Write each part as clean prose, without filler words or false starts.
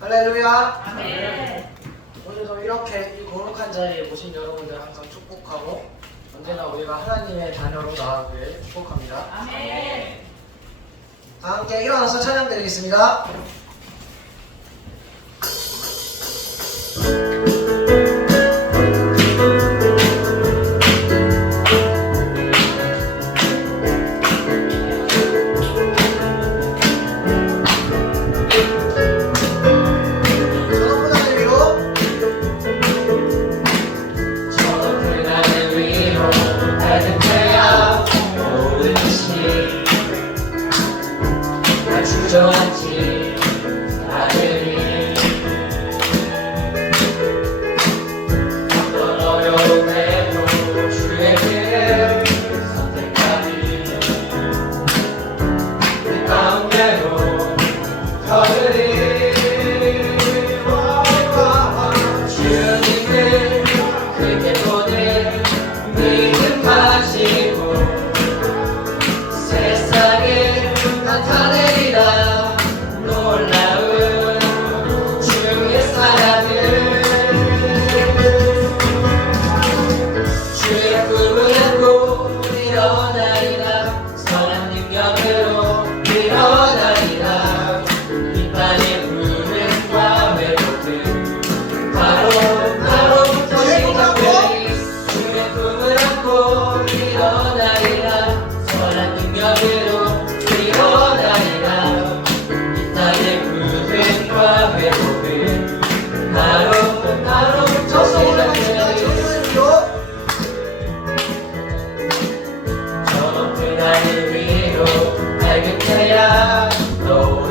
할렐루야. 아멘. 오늘도 이렇게 이 거룩한 자리에 모신 여러분들 항상 축복하고 언제나 우리가 하나님의 자녀로 나아가길 축복합니다. 아멘. 다 함께 일어나서 찬양 드리겠습니다. 주저앉지 아들이 어떤 어려움에도 주의 길을 선택하니 그 가운데로 저들이 주님을 크게 보는 믿음 가지고 세상에 나타내리라 놀라운 주의 사랑을 주의 꿈을 안고 일어나리라 선한 능력으로 일어나리라 이 땅의 부흥과 회복은 바로부터 시작되리 주의 꿈을 안고 일어나리라 선한 능력으로 일어나리라 이 땅의 부흥과 회복은 바로부터 시작되리 저 높은 하늘 위로 밝은 태양 또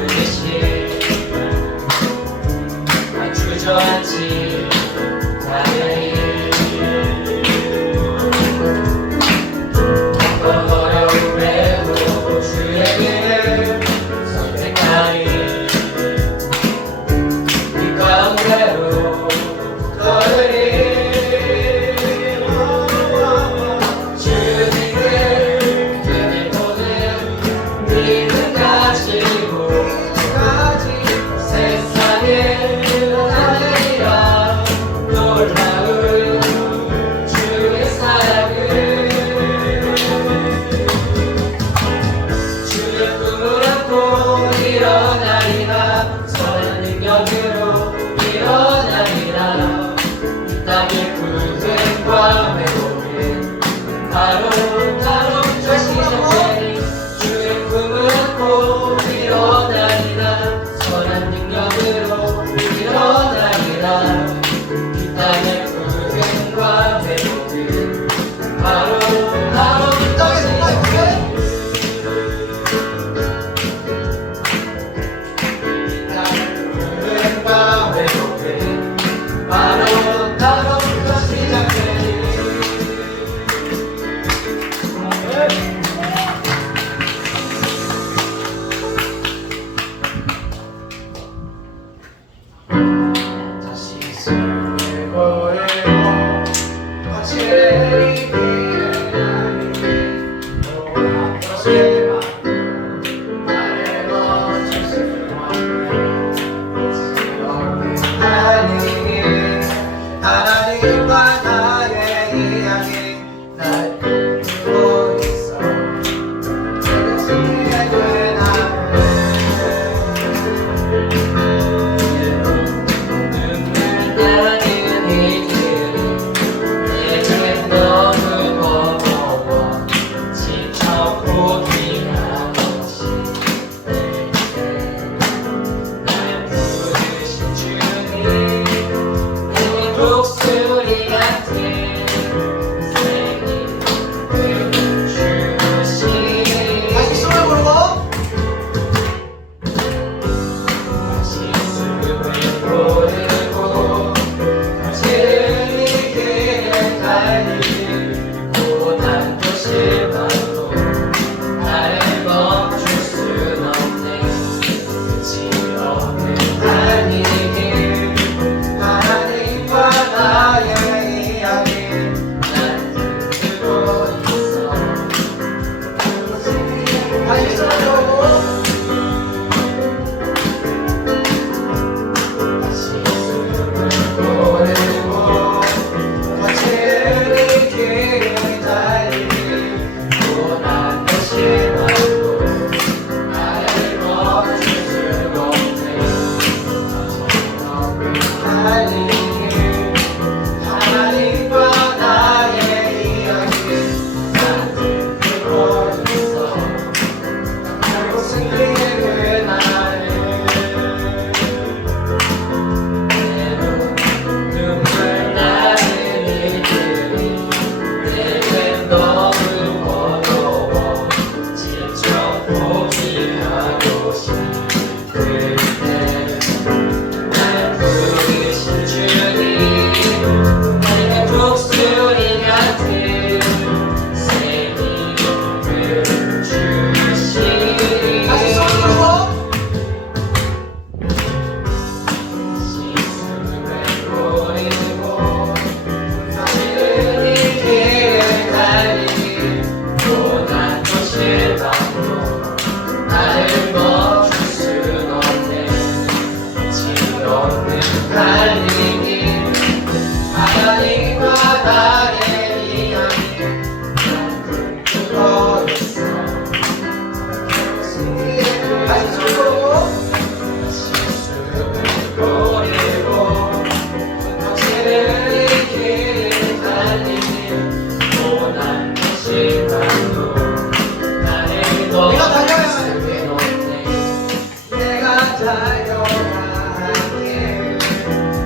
달려가니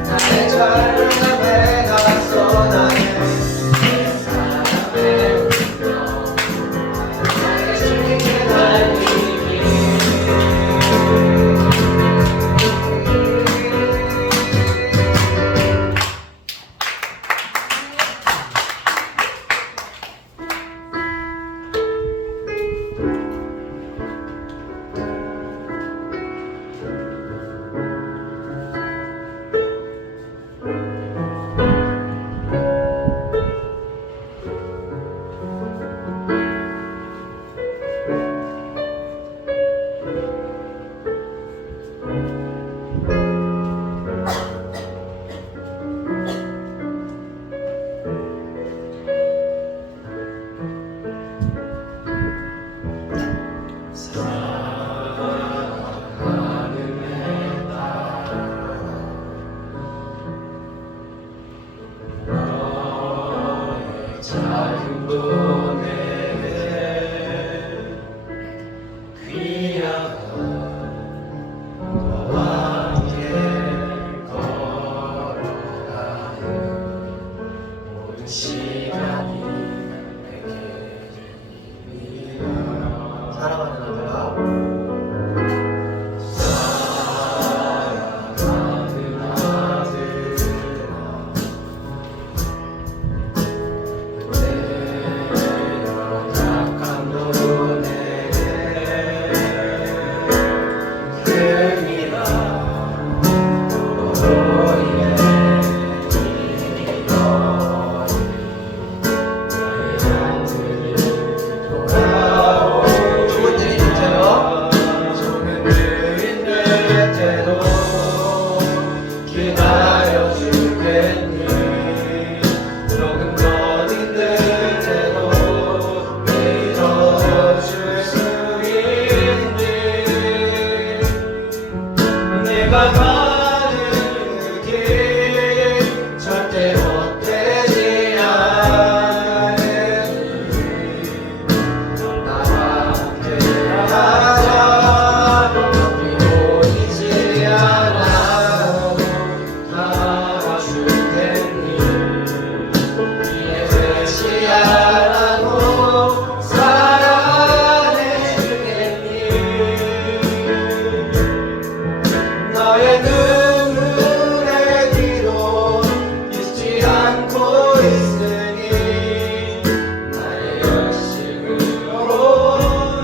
나의 젊음에 나서 나의 사랑을 울려 나의 주님께 달리기 작은 동네에 귀여운 너와 함께 걸어가는 모든 시간이 내게 힘이야 사랑하는 아들아 사랑하는 내가 가는 그 길 절대 헛되지 않으니 나와 함께 가자 보이지 않아도 나와주겠니 이에 되지 않아도 사랑해주겠니 너의 눈물의 뒤로 잊지 않고 있으니 나의 열심으로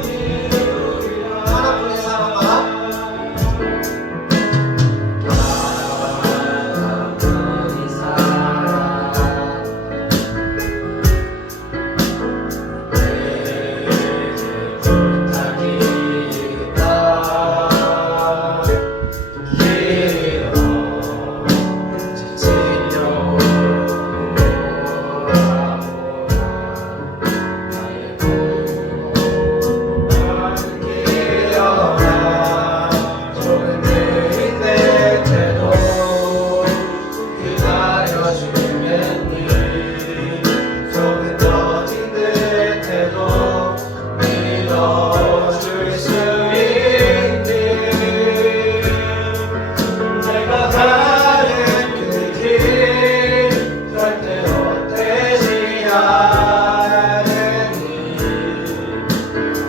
이루리라 하나뿐인 사랑과 하나뿐인 사랑 내게 부탁이 있다 믿어줄 수 있니 내가 가는 그 길 절대 헛되지 않으니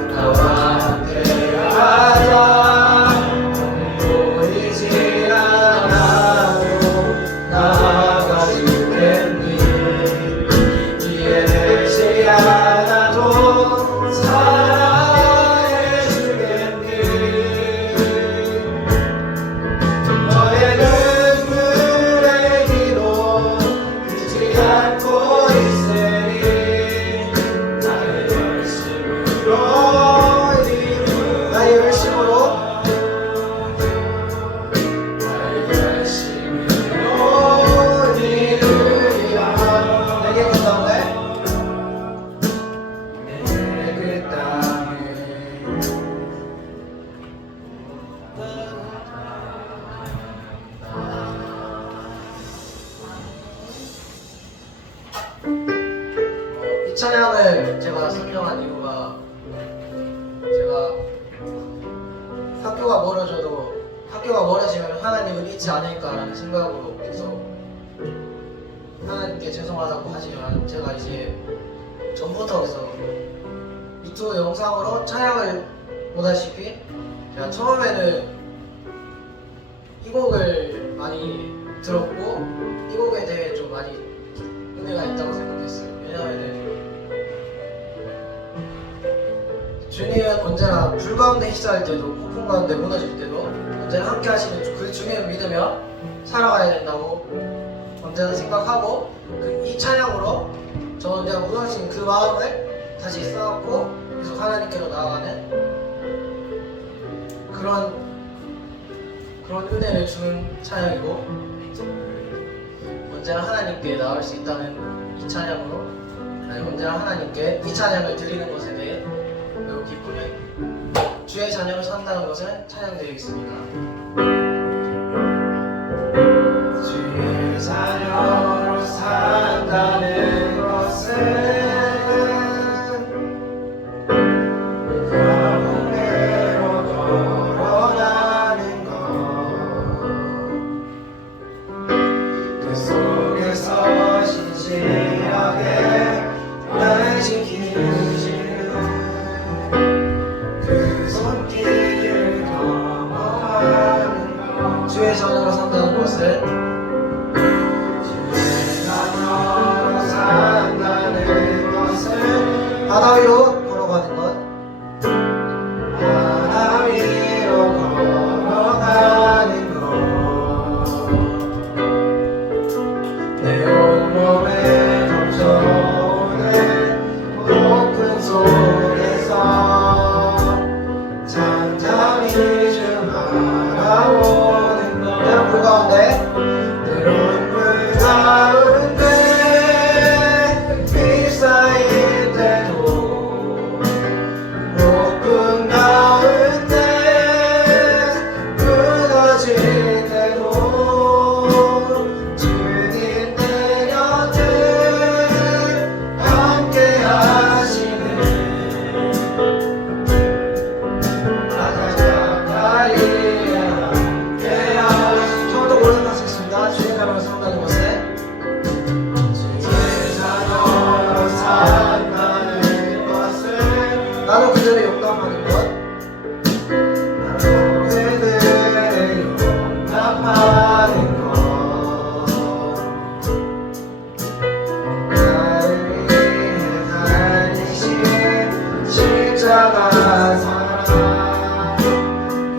나와 함께 가자 보이지 않아도 나가주겠니 이해되지 않아도 사랑해주겠니 너의 눈물의 뒤로 잊지 않고 있으니 나의 열심으로 나의 열심으로 이루리라 내게 그 땅에 내게 그 땅에 이 찬양을 제가 선정한 이유가 제가 학교가 멀어져도 학교가 멀어지면 하나님을 잊지 않을까라는 생각으로 계속 하나님께 죄송하다고 하지만 제가 이제 전부터 그래서 유튜브 영상으로 찬양을 보다시피 제가 처음에는 이 곡을 많이 들었고 이 곡에 대해 좀 많이 은혜가 있다고 생각했어요. 왜냐하면 주님은 언제나 불 가운데 휩싸일 때도 폭풍 가운데 무너질 때도 언제나 함께 하시는 그 주님을 믿으며 살아가야 된다고 언제나 생각하고 이 찬양으로 저 언제나 무너진 그 마음을 다시 쌓았고 계속 하나님께로 나아가는 그런 은혜를 주는 찬양이고 언제나 하나님께 나올 수 있다는 이 찬양으로 언제나 하나님께 이 찬양을 드리는 것에 대해 매우 기쁘게 주의 자녀로 산다는 것을 찬양드리겠습니다. 주의 자녀로 산다는 것은 과거대로 걸어가는 것, 그 속에서 신실하게 날 지키시는 그 손길을 경험하는 것. 주의 자녀로 산다는 것을 산다는 것은 바다 위로 걸어가는 것 바다 위로 걸어가는 것, 내 온몸에 덮쳐오는 높은 속에서 잠잠히 좀 바라보는 것, 때론 불 가운데 때론 불 가운데 휩싸일 때도 높은 가운데 무너질 때도 주님 내 곁에 함께 하시는 가장 가까이 함께 하시는 처음부터 모르는 가수 있습니다. 주의 자녀로 산다는 것을 주의 자녀로 산다는 것을 나는 그들을 용납하는 것 그들을 용납하는 것, 나를 위해 달리신 십자가 사랑,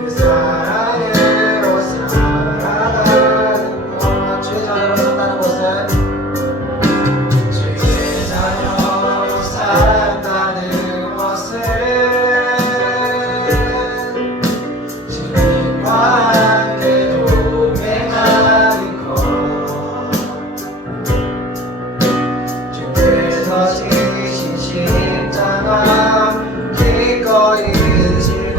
그 사랑으로 살아가는 것, 주의 자녀로 산다는 것을 주의 자녀로 산다는 것은 주님과 함께 동행하는 것, 주께서 지신 십자가 기꺼이 지고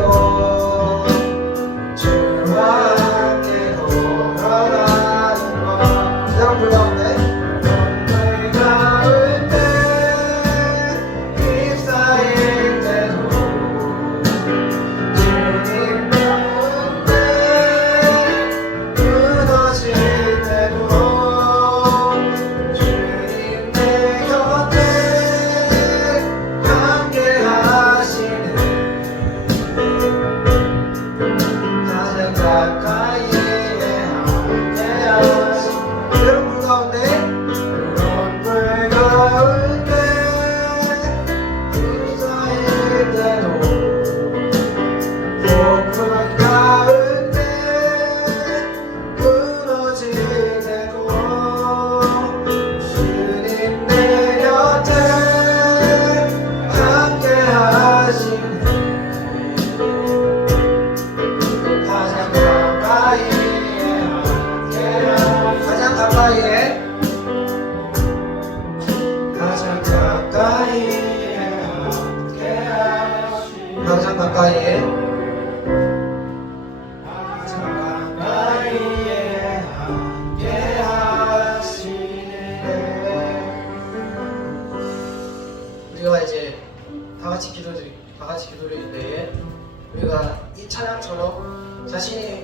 주와 함께 걸어가는 것, 때론 불 가운데 늘 가운데 휩싸일 때도 주님 가운데 무너질 때도 주님 내 곁에 함께 하시는 가장 가까이에 함께 하시는 때론 불 가운데 그런 불 가운데 휩싸일 때도 폭풍 가운데 무너질 때도 주님 내 곁에 함께 하시네 가장 가까이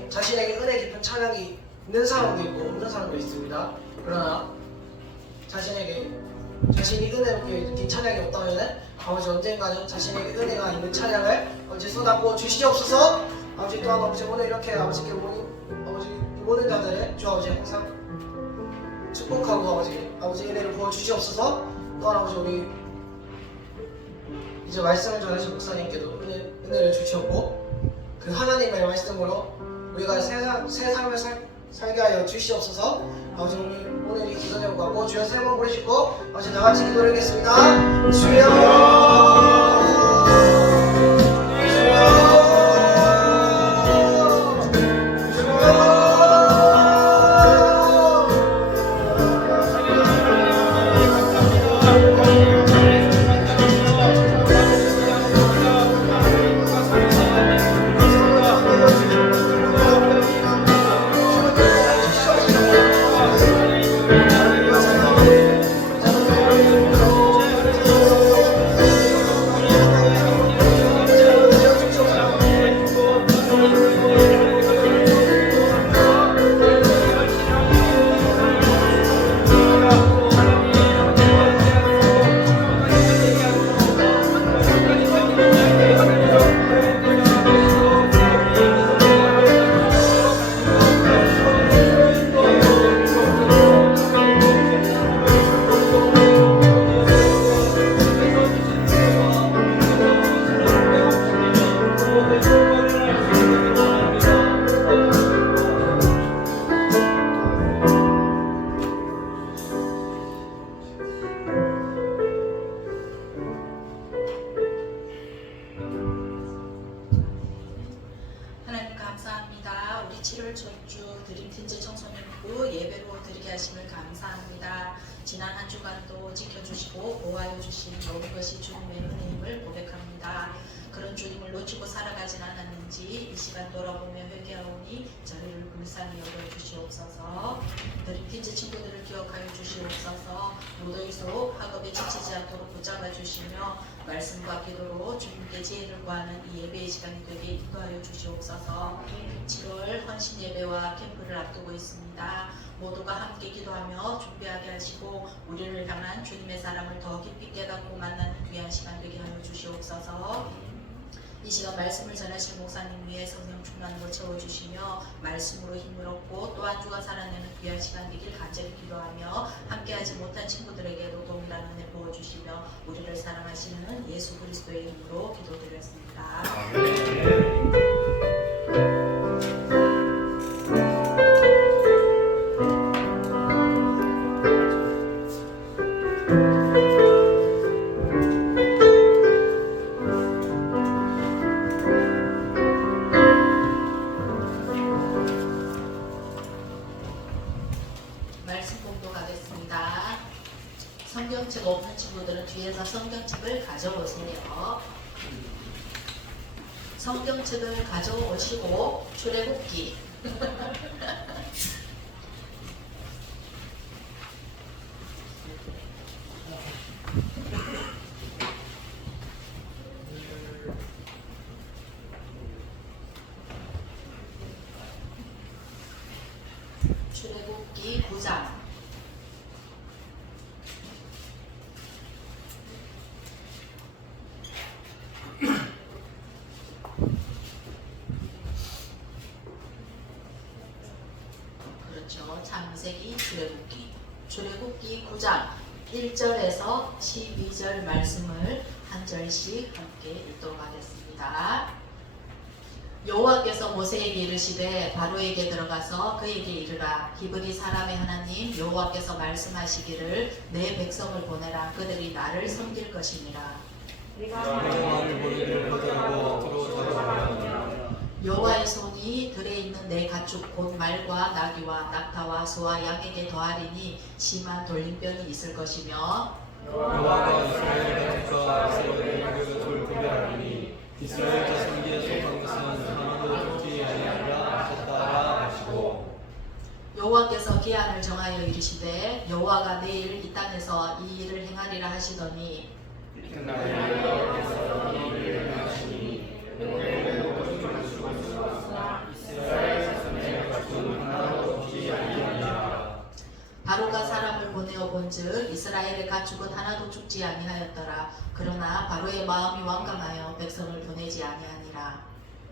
자신에게 은혜 깊은 찬양이 있는 사람도 있고 없는 사람도 있습니다. 그러나 자신이 은혜롭게 느낀 찬양이 없다면 아버지 언젠가는 자신에게 은혜가 있는 찬양을 아버지 쏟아부어 주시옵소서. 아버지 또한 아버지 오늘 이렇게 아버지께 아버지 모든 자들을 주 아버지 항상 축복하고 아버지 은혜를 부어 주시옵소서. 또한 아버지 우리 이제 말씀을 전하신 목사님께도 은혜를 주시옵고 그 하나님의 말씀으로 우리가 새 삶을 살게 하여 주시옵소서. 아버지 오늘 이 기도 제목하고 주여 세 번 부르시고 아버지 다같이 기도드리겠습니다. 하나님 감사합니다. 우리 7월 첫주 드림팀즈 청소년부 예배로 드리게 하심을 감사합니다. 지난 한 주간도 지켜주시고 보호하여 주신 모든 것이 주님의 은혜임을 고백합니다. 그런 주님을 놓치고 살아가진 않았는지 이 시간 돌아보며 회개하오니 저희를 불쌍히 여겨주시옵소서. 드림팀즈 친구들을 기억하여 주시옵소서. 무더위로 학업에 지치지 않도록 붙잡아 주시며 말씀과 기도로 주님께 지혜를 구하는 이 예배의 시간이 되게 인도하여 주시옵소서. 7월 헌신 예배와 캠프를 앞두고 있습니다. 모두가 함께 기도하며 준비하게 하시고 우리를 향한 주님의 사랑을 더 깊이 깨닫고 만나는 귀한 시간 되게 하여 주시옵소서. 이 시간 말씀을 전하실 목사님 위에 성령 충만으로 채워주시며 말씀으로 힘을 얻고 또 한 주가 살아내는 귀한 시간 되길 간절히 기도하며 함께하지 못한 친구들에게도 동일한 은혜 부어주시며 우리를 사랑하시는 예수 그리스도의 이름으로 기도드렸습니다. 말씀 공독하겠습니다. 성경책 없는 친구들은 뒤에서 성경책을 가져오세요. 성경책을 가져오시고 출애굽기 출애굽기 9장 그렇죠. 창세기 출애굽기 9장 1절에서 12절 말씀을 한 절씩 함께 읽도록 하겠습니다. 여호와께서 모세에게 이르시되 바로에게 들어가서 그에게 이르라. 히브리 사람의 하나님 여호와께서 말씀하시기를 내 백성을 보내라. 그들이 나를 섬길 것이니라. 여호와의 손이 들에 있는 내 가축 곧 말과 나귀와 낙타와 소와 양에게 더하리니 심한 돌림병이 있을 것이며 여호와가 이스라엘 가족과 이스라엘 가족을 구별하리니 이스라엘 자손에게 속한 것은 하나도 죽지 아니하리라 하셨다라 하시고 여호와께서 기한을 정하여 이르시되 여호와가 내일 이 땅에서 이 일을 행하리라 하시더니 이튿날 여호와께서 이 일을 행하시니 바로가 사람을 보내어 본즉 이스라엘의 가축은 하나도 죽지 아니하였더라. 그러나 바로의 마음이 완강하여 백성을 보내지 아니하니라.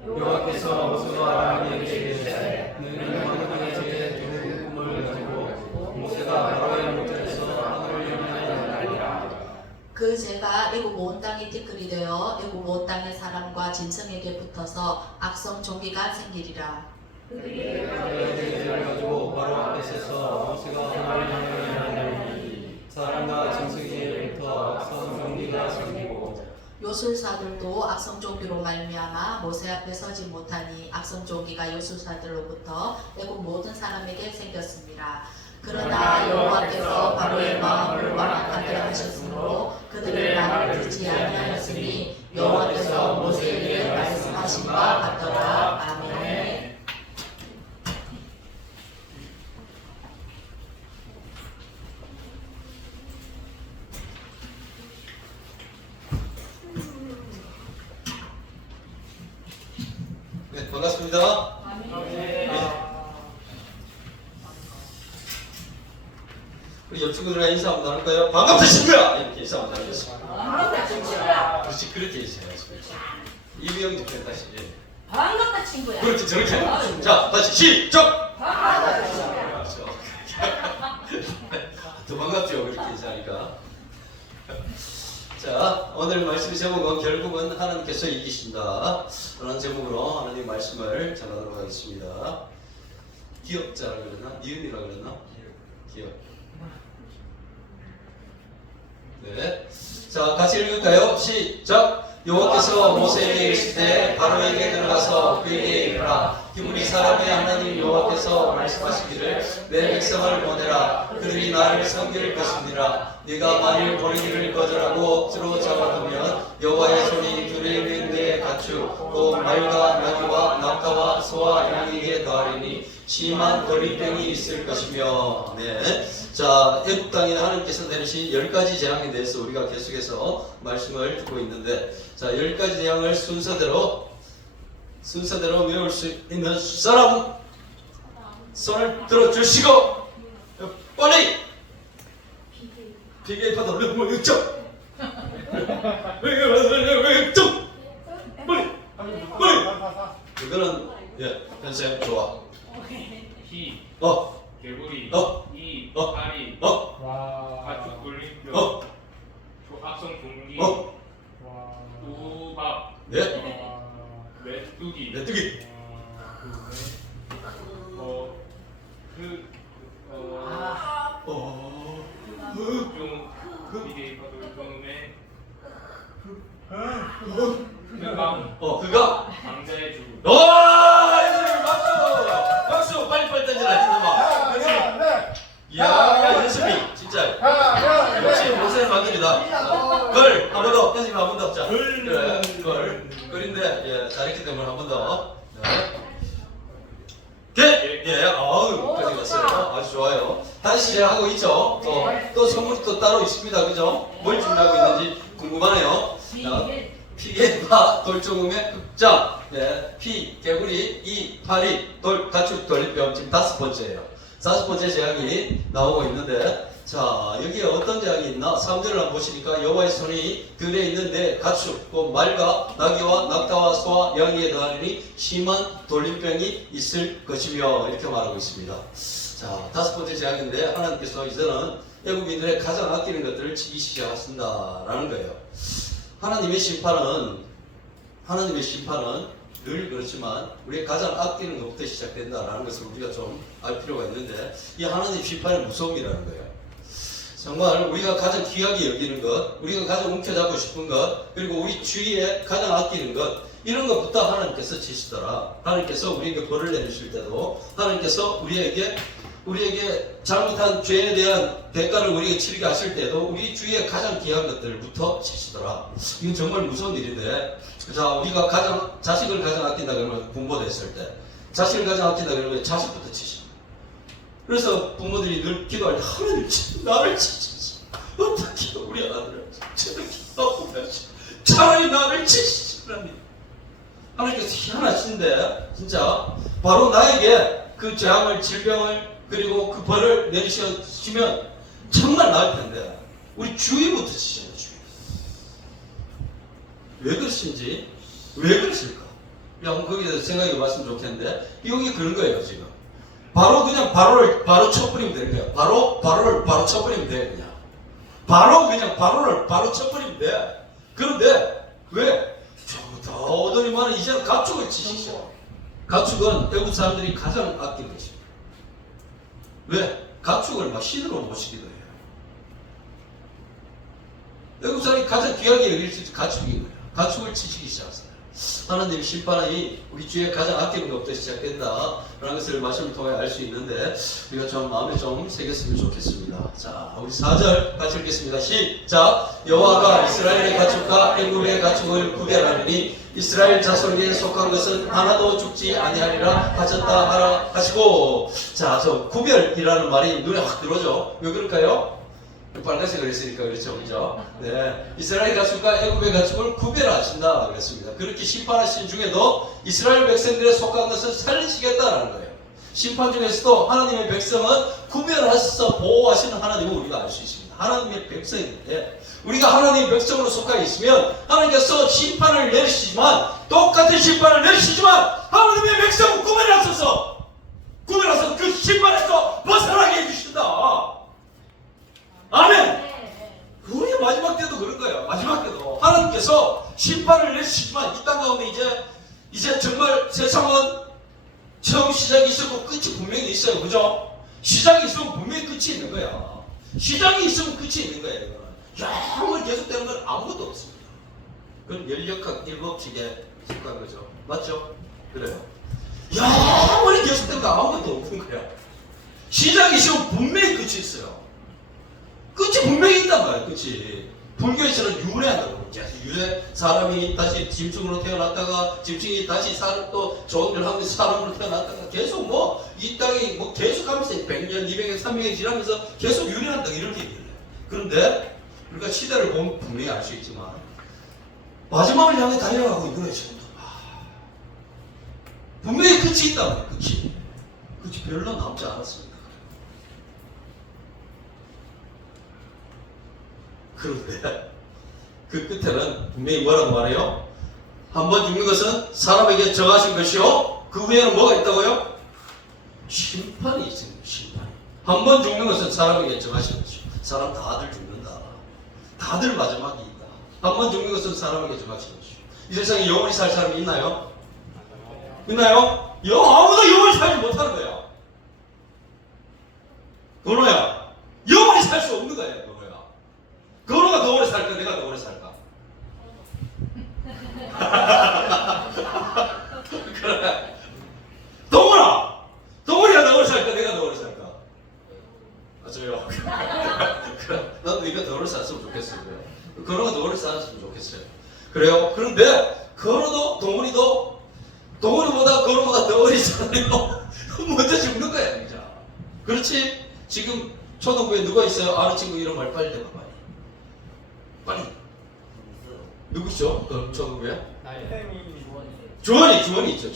여호와께서 모세와 아론에게 이르시되 너희는 하나님에게 좋은 꿈을 가지고 모세가 바로의 목전에서 하늘을 향하여 날리라. 그 재가 애굽 온 땅이 티끌이 되어 애굽 온 땅의 사람과 짐승에게 붙어서 악성 종기가 생기리라. 그들을 가지고 바로 앞에 서서 모세가 하늘을 향하여 날리니 사람과 짐승에게부터 악성 종기가 생기고 요술사들도 악성 종기로 말미암아 모세 앞에 서지 못하니 악성 종기가 요술사들로부터 애굽 모든 사람에게 생겼습니다. 그러나 여호와께서 바로의 마음을 완악하게 하셨으므로 그들의 말을 듣지 아니하였으니 여호와께서 모세에게 말씀하신 바 같더라. 아멘. 네, 반갑습니다. 우리 옆 친구들과 인사 한번 나눌까요? 반갑다 친구야! 이렇게 인사 한번 나누겠습니다. 반갑다 친구야. 그렇지, 그렇게 인사해야지. 이부영 집회 다시. 반갑다 친구야. 그렇지, 저렇게. 자, 다시 시작! 반갑다 친구야. 그렇죠. 더 반갑죠, 그렇게 인사하니까. 자, 오늘 말씀 제목은 결국은 하나님께서 이기신다 라는 제목으로 하나님 말씀을 전하도록 하겠습니다. 기업자라 그랬나? 니은이라 그랬나? 기업. 네. 자, 같이 읽을까요? 시작! 여호와께서 모세에게 이르시되 바로에게 들어가서 그에게 이르라. 히브리 사람의 하나님 여호와께서 말씀하시기를 내 백성을 보내라. 그들이 나를 섬길 것이니라. 네가 만일 보내기를 거절하고 억지로 잡아두면 여호와의 손이 들에 있는 내 가축 또 말과 나귀와 낙타와 소와 양에게 더하리니 심한 돌림병이 있을 것이며. 네. 자, 애굽 땅에 하나님께서 내리신 10가지 재앙에 대해서 우리가 계속해서 말씀을 듣고 있는데, 자, 10가지 재앙을 순서대로 외울 수 있는 사람 손을 들어주시고 빨리 비계파도 왼쪽 빨리 이거는 현생 좋아. 희, 어 개구리, 어. 이, 어. 파리, 어. 가축 돌림표, 어. 악성 종기, 어. 우밥, 네. 메뚜기, 메뚜기. 이게 종의 그감, 그가 강자의 주. 예수님 박수 빨리빨리 던져라 진짜. 이야 예수님 진짜 역시 모세의 만듭니다. 걸 한 번 더 선생님 한 번 더. 자 걸인데 잘했기 때문에 한 번 더. 아우 까지 갔어요. 아주 좋아요. 다시 시작하고 있죠. 또 선물이 또 따로 있습니다. 그죠? 뭘 준비하고 있는지 궁금하네요. 피개와 돌조금의 흑장, 피, 개구리, 이, 파리, 돌, 가축, 돌림병 지금 5번째예요. 5번째 제약이 나오고 있는데, 자 여기에 어떤 제약이 있나? 3절을 한번 보시니까 여호와의 손이 들에 있는 내 가축, 곧 말과 나귀와 낙타와 소와 양에게 더하니 심한 돌림병이 있을 것이며 이렇게 말하고 있습니다. 자 5번째 제약인데 하나님께서 이제는 애국인들의 가장 아끼는 것들을 치기 시작하신다라는 거예요. 하나님의 심판은 늘 그렇지만 우리가 가장 아끼는 것부터 시작된다라는 것을 우리가 좀 알 필요가 있는데, 이 하나님 심판의 무서움이라는 거예요. 정말 우리가 가장 귀하게 여기는 것, 우리가 가장 움켜잡고 싶은 것, 그리고 우리 주위에 가장 아끼는 것, 이런 것부터 하나님께서 치시더라. 하나님께서 우리에게 벌을 내리실 때도, 하나님께서 우리에게 잘못한 죄에 대한 대가를 우리에게 치르게 하실 때도 우리 주위에 가장 귀한 것들부터 치시더라. 이건 정말 무서운 일인데, 자, 우리가 자식을 가장 아낀다 그러면 부모도 했을 때, 자식을 가장 아낀다 그러면 자식부터 치시고, 그래서 부모들이 늘 기도할 때 하나님 나를 치시지, 어떻게 우리 아들을 저렇게 아프게 하시고 차라리 나를 치시라니. 하나님께서 희한하신데 진짜 바로 나에게 그 재앙을, 질병을, 그리고 그 벌을 내리시면 정말 나을 텐데 우리 주의부터 지시는 주의. 왜 그러신지, 왜 그러실까? 한번 거기에 대해서 생각해 봤으면 좋겠는데 여기 그런 거예요 지금. 바로 그냥 바로 쳐버리면 되는 거야. 바로를 쳐버리면 돼 그냥. 바로를 바로 쳐버리면 돼. 그런데 왜? 더 오더니만 이제는 가축을 치시죠. 가축은 애국 사람들이 가장 아끼는 것입니다. 왜? 가축을 막 신으로 모시기도 해요. 애국 사람이 가장 귀하게 여길 수 있는 가축인 거예요. 가축을 치시기 시작했어요. 하나님의 심판이 우리 주에 가장 아끼는 것부터 시작된다 라는 것을 말씀을 통해 알 수 있는데 우리가 좀 마음에 좀 새겼으면 좋겠습니다. 자, 우리 4절 같이 읽겠습니다. 시작. 여호와가 이스라엘의 가축과 애굽의 가축을 구별하느니 이스라엘 자손에게 속한 것은 하나도 죽지 아니하리라 하셨다 하라 하시고. 자, 저 구별이라는 말이 눈에 확 들어오죠. 왜 그럴까요? 빨간색을 했으니까 그렇죠, 그죠? 네, 이스라엘 가축과 애굽의 가축을 구별하신다 그랬습니다. 그렇게 심판하신 중에도 이스라엘 백성들에 속한 것을 살리시겠다라는 거예요. 심판 중에서도 하나님의 백성은 구별하셔서 보호하시는 하나님을 우리가 알 수 있습니다. 하나님의 백성인데 우리가 하나님의 백성으로 속해 있으면 하나님께서 심판을 내리시지만 똑같은 심판을 내리시지만 하나님의 백성은 구별하셔서 그 심판에서 벗어나게 해주신다. 아멘! 우리 마지막 때도 그런 거예요. 마지막 때도 하나님께서 심판을 내리시지만 이 땅 가운데 이제 정말 세상은 처음 시작이 있었고 끝이 분명히 있어요. 그죠? 시작이 있으면 분명히 끝이 있는 거야. 시작이 있으면 끝이 있는 거예요. 영원히 계속되는 건 아무것도 없습니다. 그건 연력학 일법칙에 속한 거죠. 맞죠? 그래요. 영원히 계속되는 거 아무것도 없는 거야. 시작이 있으면 분명히 끝이 있어요. 끝이 분명히 있단 말이에요. 끝이. 불교에서는 유래한다고. 유래, 사람이 다시 짐승으로 태어났다가 짐승이 다시 또 좋은 일 하면서 사람으로 태어났다가 계속 이 땅이 계속 하면서 100년, 200년, 300년 지나면서 계속 유래한다 이렇게 얘기를 해요. 그런데 우리가 시대를 보면 분명히 알 수 있지만 마지막을 향해 달려가고 있는 거예요. 지금도. 분명히 끝이 있단 말이에요. 끝이 별로 남지 않았습니다. 그런데 그 끝에는 분명히 뭐라고 말해요? 한 번 죽는 것은 사람에게 정하신 것이요 그 후에는 뭐가 있다고요? 심판이 있습니다. 심판이. 한 번 죽는 것은 사람에게 정하신 것이요. 사람 다들 죽는다. 다들 마지막이 있다. 한 번 죽는 것은 사람에게 정하신 것이요. 이 세상에 영원히 살 사람이 있나요? 있나요? 아무도 영원히 살지 못하는 거야. 건호야, 영원히 살 수 없는 거야. 건호가 더 오래 살까? 내가 더 오래 살까? 그래. 동훈이가 더 오래 살까? 내가 더 오래 살까? 저요. 그래. 나도 네가 더 오래 살았으면 좋겠어요. 건호가 더 오래 살았으면 좋겠어요. 그래요. 그런데 동훈이보다 건호보다 더 오래 살아요. 먼저 죽는 거야, 진짜. 그렇지? 지금 초등부에 누가 있어요? 아는 친구 이런 말 빨리 대봐. 빨리. 누구죠? 초등부에? 주원이 있죠.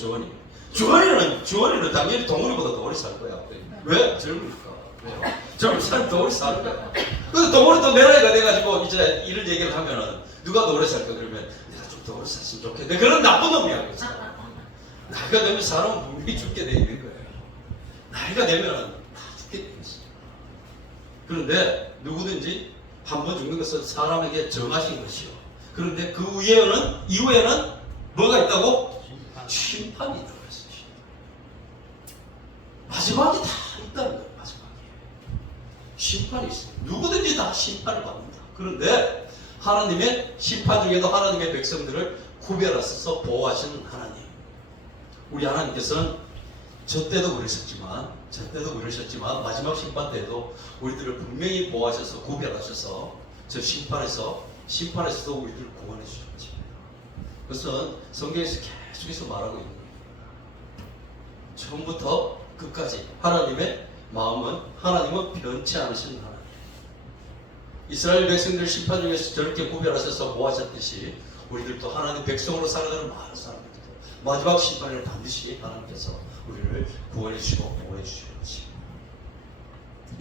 주원이는 당연히 동훈이보다 더 오래 살 거야. 왜? 젊으니까. 왜요? 젊은 사람이 더 오래 살 거야. 근데 동훈이도 내 나이가 돼가지고 이제 이런 얘기를 하면은 누가 더 오래 살까? 그러면 내가 좀 더 오래 살았으면 좋겠는데 그런 나쁜 놈이야. 그렇죠? 나이가 되면 사람은 분명히 죽게 돼 있는 거예요. 나이가 되면은 다 죽게 돼 있어. 그런데 누구든지 한 번 죽는 것은 사람에게 정하신 것이요. 그런데 그 이후에는 뭐가 있다고? 심판이 있다고 했어요. 마지막이 다 있다는 거예요. 마지막에. 심판이 있어요. 누구든지 다 심판을 받는다. 그런데 하나님의 심판 중에도 하나님의 백성들을 구별하셔서 보호하시는 하나님. 우리 하나님께서는 저 때도 그러셨지만 마지막 심판 때도 우리들을 분명히 보호하셔서 구별하셔서 저 심판에서도 우리들을 구원해 주실 것입니다. 그것은 성경에서 계속해서 말하고 있는 겁니다. 처음부터 끝까지 하나님의 마음은 하나님은 변치 않으신 하나님. 이스라엘 백성들 심판 중에서 저렇게 구별하셔서 보호하셨듯이 우리들도 하나님 백성으로 살아가는 많은 사람들도 마지막 심판을 반드시 하나님께서 우리를 구원해 주시고 보호해 주시는 것이.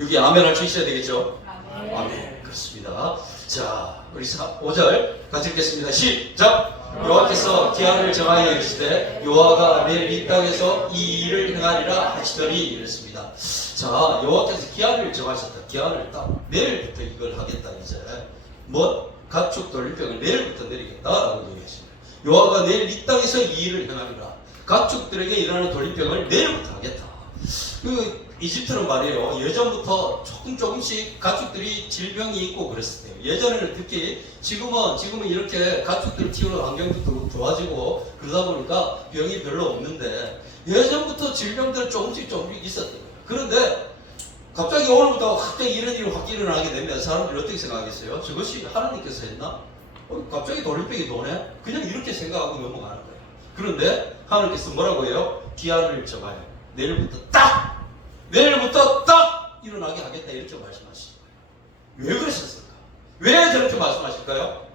여기 아멘 할 수 있어야 되겠죠? 아멘. 그렇습니다. 자, 우리 5절 같이 읽겠습니다. 시작! 여호와께서 기한을 정하여 이르시되 여호와가 내일 이 땅에서 이 일을 행하리라 하시더니 이랬습니다. 자, 여호와께서 기한을 정하셨다. 기한을 딱 내일부터 이걸 하겠다. 이제 뭐 가축 돌림병을 내일부터 내리겠다라고 얘기하십니다. 여호와가 내일 이 땅에서 이 일을 행하리라. 가축들에게 일어나는 돌림병을 내일부터 하겠다. 이집트는 말이에요. 예전부터 조금씩 가축들이 질병이 있고 그랬어요. 예전에는 특히 지금은 이렇게 가축들 키우는 환경도 좋아지고 그러다 보니까 병이 별로 없는데 예전부터 질병들은 조금씩 있었던 거예요. 그런데 갑자기 오늘부터 갑자기 이런 일이 확 일어나게 되면 사람들이 어떻게 생각하겠어요? 저것이 하나님께서 했나? 갑자기 돌림병이 도네? 그냥 이렇게 생각하고 넘어가는 거예요. 그런데 하나님께서 뭐라고 해요? 기한을 정하여 내일부터 딱 일어나게 하겠다 이렇게 말씀하시는 거예요. 왜 그러셨을까? 왜 저렇게 말씀하실까요?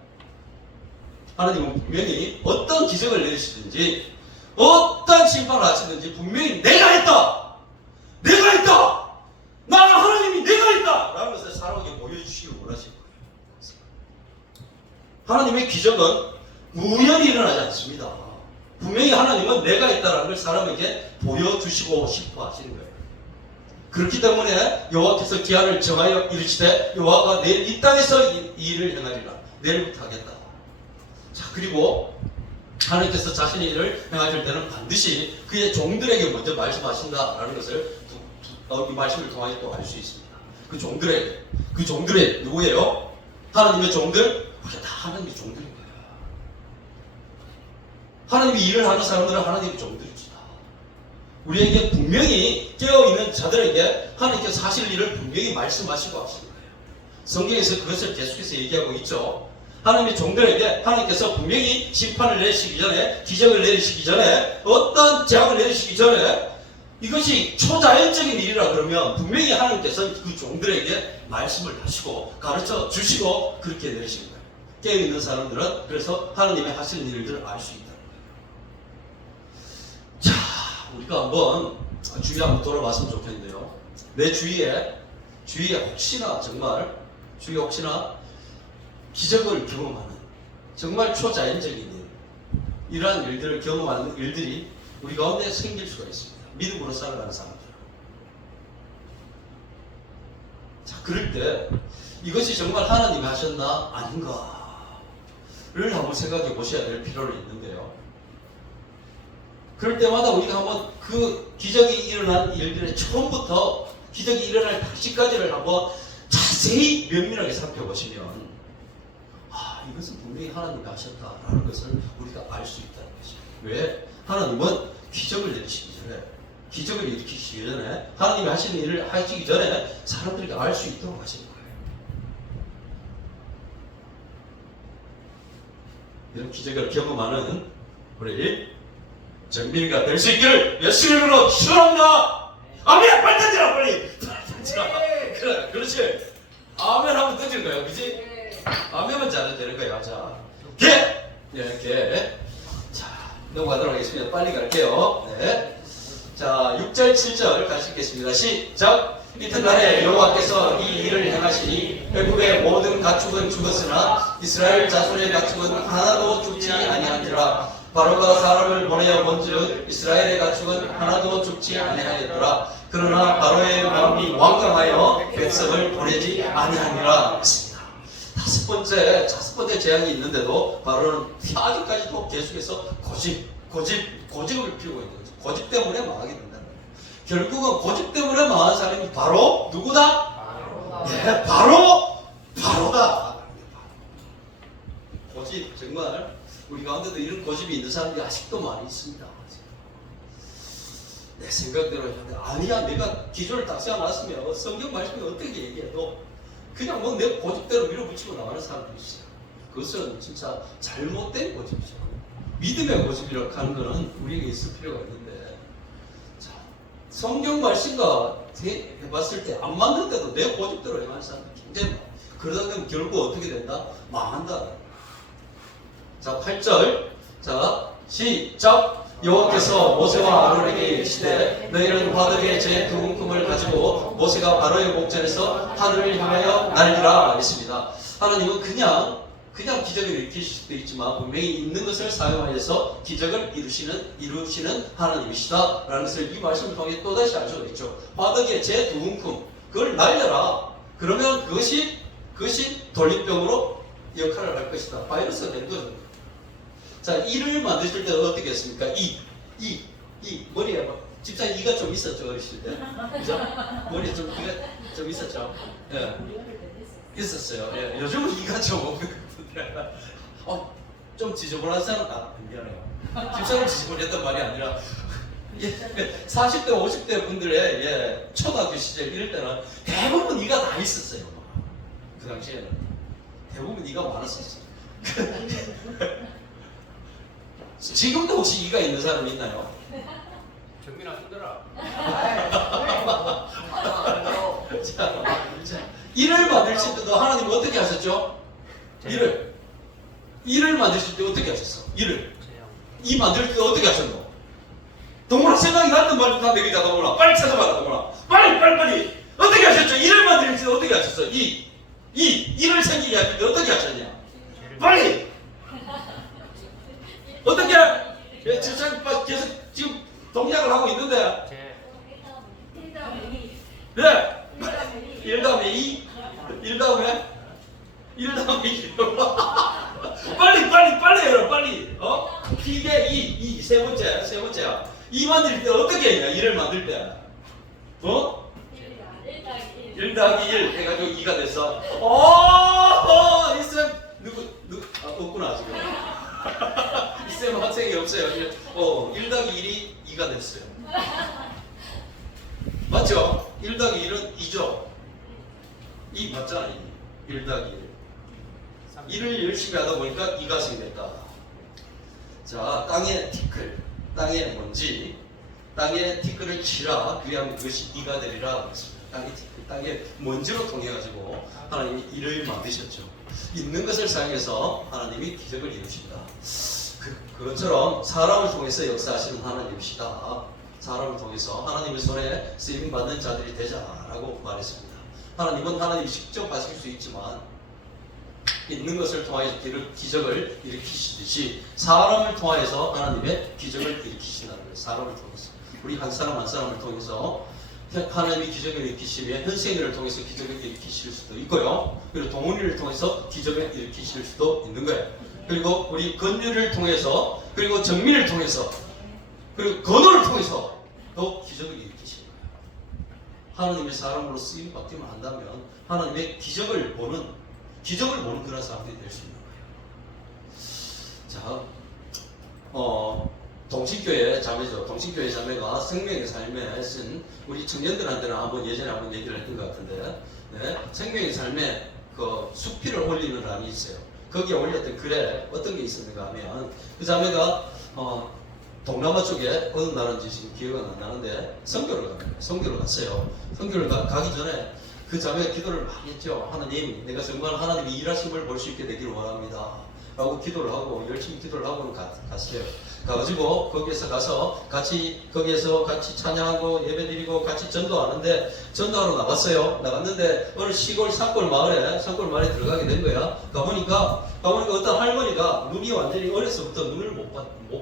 하나님은 분명히 어떤 기적을 내리시든지 어떤 심판을 하시든지 분명히 내가 했다! 나는 하나님이 내가 했다! 라는 것을 사람에게 보여주시길 원하시는 거예요. 하나님의 기적은 우연히 일어나지 않습니다. 분명히 하나님은 내가 있다는 걸 사람에게 보여주시고 싶어 하시는 거예요. 그렇기 때문에 여호와께서 기한을 정하여 이르시되 여호와가 내일 이 땅에서 이 일을 행하리라. 내일부터 하겠다. 자, 그리고 하나님께서 자신의 일을 행하실 때는 반드시 그의 종들에게 먼저 말씀하신다라는 것을 이 말씀을 통하여 또 알 수 있습니다. 그 종들의 누구예요? 하나님의 종들? 우리가 다 하나님의 종들인 거예요. 하나님이 일을 하는 사람들은 하나님의 종들이지. 우리에게 분명히 깨어있는 자들에게 하나님께서 하실 일을 분명히 말씀하시고 하시는 거예요. 성경에서 그것을 계속해서 얘기하고 있죠. 하나님의 종들에게 하나님께서 분명히 심판을 내리시기 전에, 기적을 내리시기 전에, 어떤 재앙을 내리시기 전에 이것이 초자연적인 일이라 그러면 분명히 하나님께서 그 종들에게 말씀을 하시고 가르쳐 주시고 그렇게 내리시는 거예요. 깨어있는 사람들은 그래서 하나님의 하시는 일들을 알 수 있다는 거예요. 자, 우리가 한번 주위에 한번 돌아봤으면 좋겠는데요. 내 주위에 혹시나 기적을 경험하는 정말 초자연적인 일, 이러한 일들을 경험하는 일들이 우리 가운데 생길 수가 있습니다. 믿음으로 살아가는 사람들. 자, 그럴 때 이것이 정말 하나님이 하셨나 아닌가를 한번 생각해 보셔야 될 필요는 있는데요. 그럴 때마다 우리가 한번 그 기적이 일어난 일들의 처음부터 기적이 일어날 당시까지를 한번 자세히 면밀하게 살펴보시면 이것은 분명히 하나님이 하셨다라는 것을 우리가 알 수 있다는 것이죠. 왜? 하나님은 기적을 내리시기 전에, 기적을 일으키시기 전에, 하나님이 하시는 일을 하시기 전에 사람들에게 알 수 있도록 하시는 거예요. 이런 기적을 경험하는 우리 정민이가 될 수 있기를 예수님으로 축원합니다. 아멘! 빨리 던지라, 빨리! 던지라. 그래, 그렇지. 아멘 하면 던질 거야, 그지? 아멘만 잘하면 되는 거야. 자, 이렇게. 자, 넘어가도록 하겠습니다. 빨리 갈게요. 네. 자, 6절, 7절 같이 읽겠습니다. 시작! 이튿날에 여호와께서 이 일을 행하시니 애굽의 모든 가축은 죽었으나 이스라엘 자손의 가축은 하나도 죽지 아니하니라. 바로가 사람을 보내어 본즉 이스라엘의 가축은 하나도 죽지 아니하였더라. 그러나 바로의 마음이 완강하여 백성을 보내지 아니하니라. 다섯 번째 재앙이 있는데도 바로는 아직까지도 계속해서 고집을 피우고 있는 거죠. 고집 때문에 망하게 된다는 거예요. 결국은 고집 때문에 망한 사람이 바로 누구다? 네, 바로다. 고집, 정말 우리 가운데도 이런 고집이 있는 사람들이 아직도 많이 있습니다. 내 생각대로 아니야, 내가 기조를 딱 세워놨으면 성경 말씀이 어떻게 얘기해도 그냥 뭐 내 고집대로 밀어붙이고 나가는 사람들이 있어요. 그것은 진짜 잘못된 고집이죠. 믿음의 고집이라고 하는 것은 우리에게 있을 필요가 있는데, 자, 성경 말씀과 해봤을 때 안 맞는데도 내 고집대로 행하는 사람들이 굉장히 많아요. 그러다 보면 결국 어떻게 된다? 망한다. 자, 8절. 자, 시작! 여호와께서 모세와 아론에게 이르시되 너희는 화덕에 제 두 움큼을 가지고 모세가 바로의 목전에서 하늘을 향하여 날리라 했습니다. 하나님은 그냥 기적을 일으키실 수도 있지만 분명히 있는 것을 사용하여서 기적을 이루시는 하나님이시다라는 것을 이 말씀을 통해 또다시 알 수가 있죠. 화덕에 제 두 움큼 그걸 날려라. 그러면 그것이 돌림병으로 역할을 할 것이다. 바이러스가 되는 거죠. 자, 이를 만드실 때 어떻게 했습니까? 머리에 집사님 이가 좀 있었죠, 어리실 때. 그죠? 머리에 좀 이가 좀 있었죠. 예. 있었어요. 예. 요즘은 이가 좀 없는 것 같은데. 좀 지저분한 사람, 미안해요. 집사님 지저분했단 말이 아니라, 40대, 50대 분들의 초등학교 시절 이럴 때는 대부분 이가 다 있었어요. 그 당시에는. 대부분 이가 많았었어요. 지금도 혹시 이가 있는 사람 있나요? 정민아 흔들어. 자, 이를 만드실 때도 하나님 어떻게 하셨죠? 이를 만드실 때 어떻게 하셨어? 이 만들 때 어떻게 하셨노? 동물아 생각이 났던 말도 다 내기자 동물아 빨리 찾아봐라 동물아 빨리 어떻게 하셨죠? 이를 만들 때 어떻게 하셨어? 이를 생기게 하실 때 어떻게 하셨냐? 빨리 어떻게 집사님 계속 지금 동작을 하고 있는데 네 1 다음에 2 1 다음에 2 빨리 해요 빨리 이게 2 세 번째야 이 만들 때 어떻게 했냐 이를 만들 때 1 더하기 1 해가지고 2가 됐어 이쌤 누구 없구나 지금 이쌤 학생이 없어요 1 더하기 1이 2가 됐어요 맞죠? 1 더하기 1은 2죠 2 맞잖아 1 더하기 1 1을 열심히 하다 보니까 2가 생겼다 자 땅의 티끌 땅의 먼지 땅에 티끌을 치라 그리하면 그것이 이가 되리라 했습니다. 땅의 먼지로 통해 가지고 하나님이 이를 만드셨죠. 있는 것을 사용해서 하나님이 기적을 이루신다. 그것처럼 사람을 통해서 역사하시는 하나님이시다. 사람을 통해서 하나님의 손에 쓰임 받는 자들이 되자라고 말했습니다. 하나님은 하나님이 직접 하실 수 있지만 있는 것을 통하여서 기적을 일으키시듯이 사람을 통하여서 하나님의 기적을 일으키신다는 거예요. 사람을 통해서 우리 한 사람 한 사람을 통해서 하나님이 기적을 일으키시면 현생일을 통해서 기적을 일으키실 수도 있고요. 그리고 동훈이를 통해서 기적을 일으키실 수도 있는 거예요. 그리고 우리 건율을 통해서 그리고 정민을 통해서 그리고 건호를 통해서 또 기적을 일으키시는 거예요. 하나님의 사람으로 쓰임 받기만 한다면 하나님의 기적을 보는 그런 사람들이 될 수 있는 거예요. 자, 동신교회 자매죠. 동신교회 자매가 생명의 삶에 쓴 우리 청년들한테는 예전에 한번 얘기를 했던 것 같은데, 네, 생명의 삶에 그 수필을 올리는 란이 있어요. 거기에 올렸던 글에 어떤 게 있었는가 하면 그 자매가 동남아 쪽에 어느 나라인지 지금 기억은 안 나는데 선교를 가는 거예요. 선교를 갔어요. 선교를 가기 전에 그 자매가 기도를 많이 했죠. 하나님, 내가 정말 하나님이 일하심을 볼 수 있게 되기를 원합니다. 라고 기도를 하고 열심히 기도를 하고는 갔어요. 가가지고 거기에서 거기에서 같이 찬양하고 예배드리고 같이 전도하는데 전도하러 나갔어요. 나갔는데 어느 시골 산골 마을에 들어가게 된 거야. 가보니까 어떤 할머니가 눈이 완전히 어려서부터 눈을 못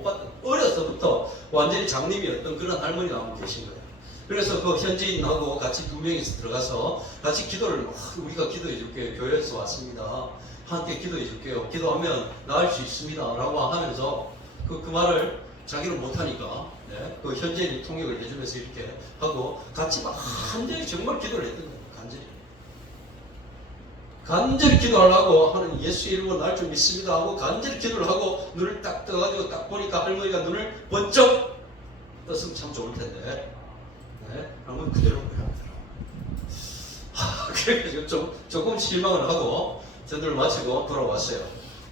봤던 어려서부터 완전히 장님이었던 그런 할머니가 한 분 계신 거예요. 그래서 그 현지인하고 같이 두 명이서 들어가서 같이 기도를 우리가 기도해 줄게요. 교회에서 왔습니다. 함께 기도해 줄게요. 기도하면 나을 수 있습니다. 라고 하면서 그 말을 자기는 못하니까 네, 그 현지인이 통역을 해주면서 이렇게 하고 같이 막 간절히 정말 기도를 했던 거예요. 간절히 기도하려고 하는 예수 이름으로 날 좀 믿습니다 하고 간절히 기도를 하고 눈을 딱 떠가지고 딱 보니까 할머니가 눈을 번쩍 떴으면 참 좋을 텐데 네, 한번 그대로 보여드려. 그래서 조금 실망을 하고 전도를 마치고 돌아왔어요.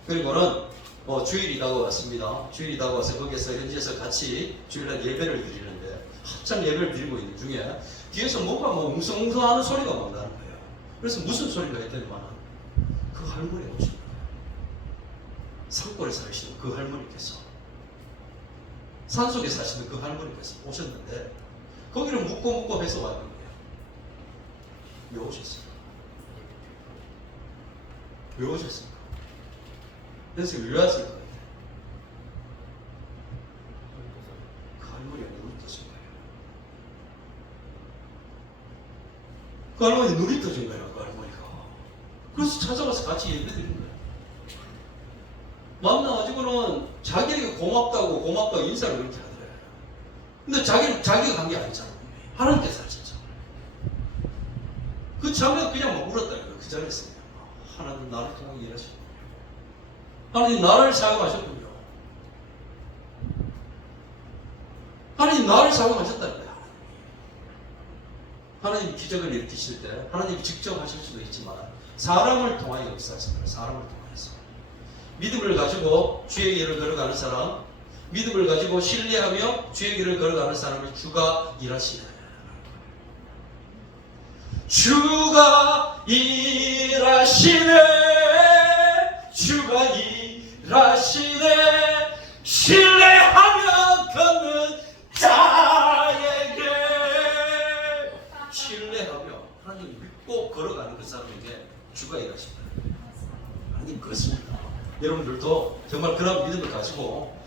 그리고는 주일이 다가왔습니다. 주일이 다가와서 거기에서 현지에서 같이 주일날 예배를 드리는데 한참 예배를 드리고 있는 중에 뒤에서 뭔가 웅성웅성하는 소리가 막 나는 거예요. 그래서 무슨 소리가 했더니만 그 할머니가 오신 거예요. 산골에 살으시는 그 할머니께서 산속에 사시는 그 할머니께서 오셨는데 거기를 묻고 해서 왔는 거예요. 왜 오셨습니까? 왜 오셨습니까? 그래서 왜 왔을까요? 그 할머니가 눈이 떠진 거예요. 그 할머니 눈이 떠진 거예요. 그 할머니가. 그래서 찾아가서 같이 얘기 드린 거예요. 만나가지고는 자기에게 고맙다고 인사를 그렇게 하더래요. 근데 자기가 간 게 아니잖아. 하나님께서 하셨잖아. 그 자매가 그냥 막 울었다니까요. 그 자리에서. 하나님 나를 통해 일하셨군요. 하나님 나를 사용하셨군요. 하나님 나를 사용하셨다는 거야. 하나님 기적을 일으키실 때 하나님이 직접 하실 수도 있지만 사람을 통하여 역사하십니다. 사람을 통해서. 믿음을 가지고 주의 길을 걸어가는 사람, 믿음을 가지고 신뢰하며 주의 길을 걸어가는 사람을 주가 일하시네. 주가 일하시네. 주가 일하시네. 신뢰하며 걷는 자에게, 신뢰하며 하나님 믿고 걸어가는 그 사람에게 주가 일하십니다. 하나님 그렇습니다. 여러분들도 정말 그런 믿음을 가지고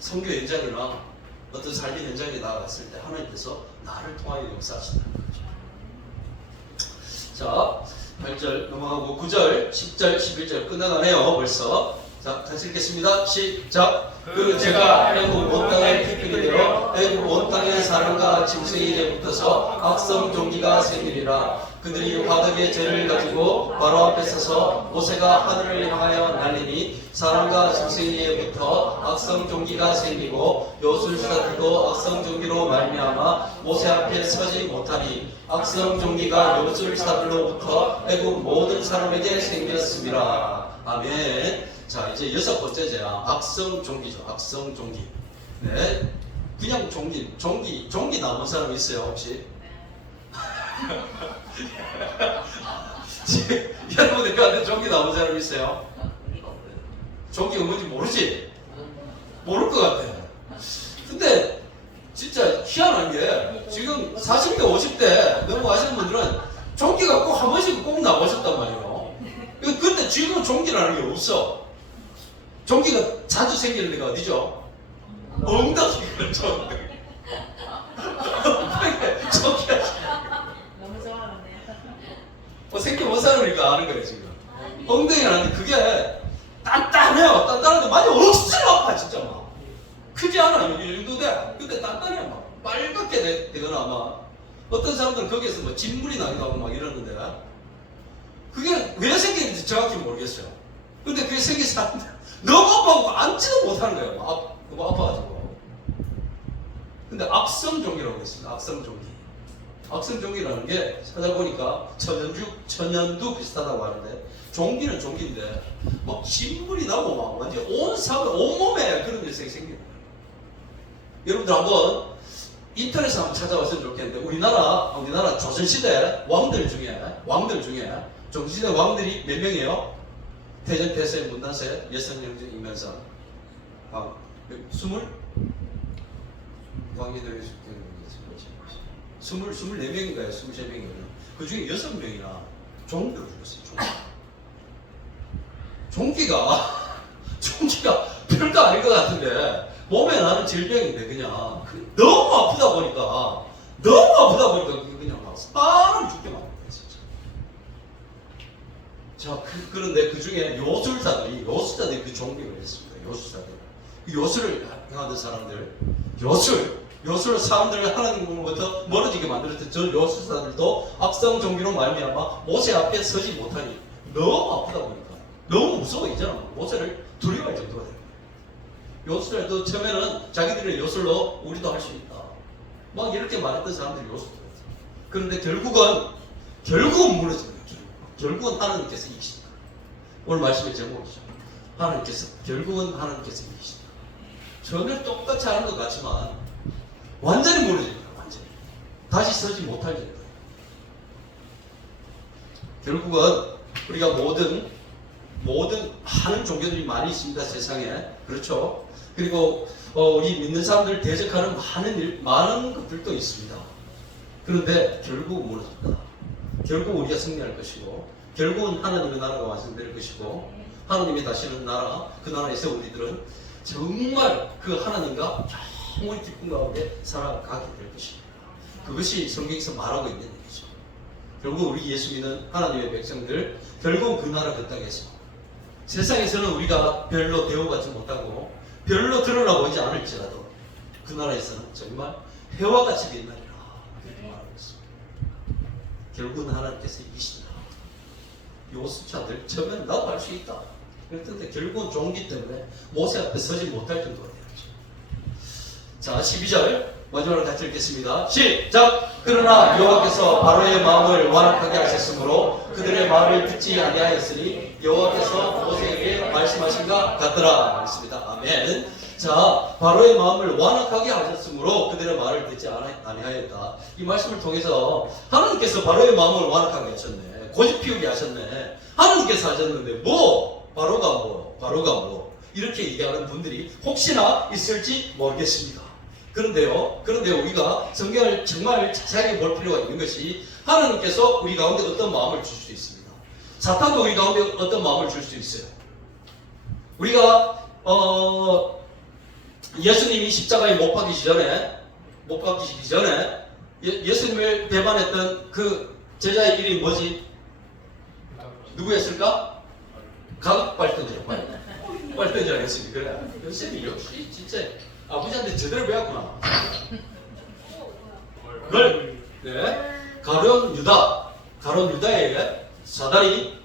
선교 현장이나 어떤 삶의 현장에 나아갔을 때 하나님께서 나를 통하여 역사하신다는 거죠. 자, 8절 넘어가고 9절, 10절, 11절 끝나가네요. 벌써. 자, 다시 읽겠습니다. 시작. 그 제가 애굽 온 땅에 피필이 되어 애굽 온 땅의 사람과 짐승의 일에 붙어서 악성 종기가 생기리라. 그들이 화덕의 죄를 가지고 바로 앞에 서서 모세가 하늘을 향하여 날리니 사람과 짐승의 일에 붙어 악성 종기가 생기고 요술사들도 악성 종기로 말미암아 모세 앞에 서지 못하니 악성 종기가 요술사들로부터 애굽 모든 사람에게 생겼습니다. 아멘. 자, 이제 6번째 죄야. 악성 종기죠. 악성 종기. 네. 그냥 종기 나온 사람 있어요, 혹시? 여러분들한테 종기 나온 사람 있어요? 종기가 뭔지 모르지? 모를 것 같아. 근데 진짜 희한한 게 지금 40대, 50대 넘어가시는 분들은 종기가 꼭 한 번씩 꼭 나오셨단 말이에요. 근데 지금은 종기라는 게 없어. 종기가 자주 생기는 데가 어디죠? 엉덩이가 종기가 너무 좋아하네. 생겨 못 사니까 아는 거예요 지금. 엉덩이라는데 그게 단단해요. 단단한데 많이 억수로 아파 진짜 막. 크지 않아. 이 정도 돼. 근데 단단해 막. 빨갛게 되거나 막. 어떤 사람들은 거기에서 뭐 진물이 나기도 하고 막 이러는데 그게 왜 생기는지 정확히 모르겠어요. 근데 그게 생긴 사람들 너무 아파하고 앉지도 못하는 거예요. 너무 아파가지고. 근데 악성종기라고 했습니다. 악성종기. 악성종기라는 게 찾아보니까 천연두 비슷하다고 하는데 종기는 종기인데 막 진물이 나고 막 완전 온몸에 그런 일색이 생겨요. 여러분들 한번 인터넷에 한번 찾아봤으면 좋겠는데 우리나라 조선시대 왕들 중에 조선시대 왕들이 몇 명이에요? 태전, 대세, 문단세, 여성영제, 임면상 24명인가요? 23명이거든요. 그 중에 6명이나 종기로 죽었어요. 종기가 별거 아닐 것 같은데 몸에 나는 질병인데 그냥 너무 아프다 보니까 그냥 막 사람 죽게 만든 거예요 진짜. 자, 그런데 그 중에 요술사들이 그 종기를 했습니다. 요술사들. 요술을 행하던 사람들, 요술 사람들을 하나님으로부터 멀어지게 만들었던 저 요술사들도 악성 종기로 말미암아 모세 앞에 서지 못하니 너무 아프다 보니까 너무 무서워 이제는 모세를 두려워할 정도가 돼요. 요술도 처음에는 자기들의 요술로 우리도 할 수 있다. 막 이렇게 말했던 사람들이 요술이었어요. 그런데 결국은 무너집니다. 결국은 하나님께서 이기신다. 오늘 말씀의 제목이죠. 결국은 하나님께서 이기신다. 전혀 똑같이 하는 것 같지만 완전히 무너집니다. 완전히. 다시 서지 못할 정도. 결국은 우리가 모든 모든 많은 종교들이 많이 있습니다, 세상에. 그렇죠? 그리고 우리 믿는 사람들 대적하는 많은 것들도 있습니다. 그런데 결국 무너집니다. 결국 우리가 승리할 것이고, 결국은 하나님의 나라가 완성될 것이고, 하나님이 다시는 나라, 그 나라에서 우리들은 정말 그 하나님과 영원히 기쁨 가운데 살아가게 될 것입니다. 그것이 성경에서 말하고 있는 얘기죠. 결국 우리 예수 믿는 하나님의 백성들, 결국 그 나라 그 땅에서 세상에서는 우리가 별로 대우받지 못하고 별로 드러나 보이지 않을지라도 그 나라에서는 정말 해와가 집이 있나리라, 그렇게 말하고 있습니다. 결국은 하나님께서 이기신다. 요수자들 처음엔 나도 할 수 있다 그랬는데 결국은 종기 때문에 모세 앞에 서지 못할 정도가 되었죠. 자, 12절 마지막으로 같이 읽겠습니다. 시작! 그러나 여호와께서 바로의 마음을 완악하게 하셨으므로 그들의 말을 듣지 아니하였으니 여호와께서 모세에게 말씀하신 것 같더라. 했습니다. 아멘. 자, 바로의 마음을 완악하게 하셨으므로 그들의 말을 듣지 아니하였다. 이 말씀을 통해서 하나님께서 바로의 마음을 완악하게 하셨네. 고집 피우게 하셨네. 하나님께서 하셨는데 바로가 뭐 이렇게 얘기하는 분들이 혹시나 있을지 모르겠습니다. 그런데 우리가 성경을 정말 자세하게 볼 필요가 있는 것이 하나님께서 우리 가운데 어떤 마음을 줄 수 있습니다. 사탄도 우리 가운데 어떤 마음을 줄 수 있어요. 우리가 예수님이 십자가에 못 박히기 전에 예수님을 배반했던 그 제자의 이름이 뭐지? 누구였을까? 가극발던지라. 발던지라 했으니 그래. 요셉이 역시 진짜 아버지한테 제대로 배웠구나. 가룟 유다에게 사단이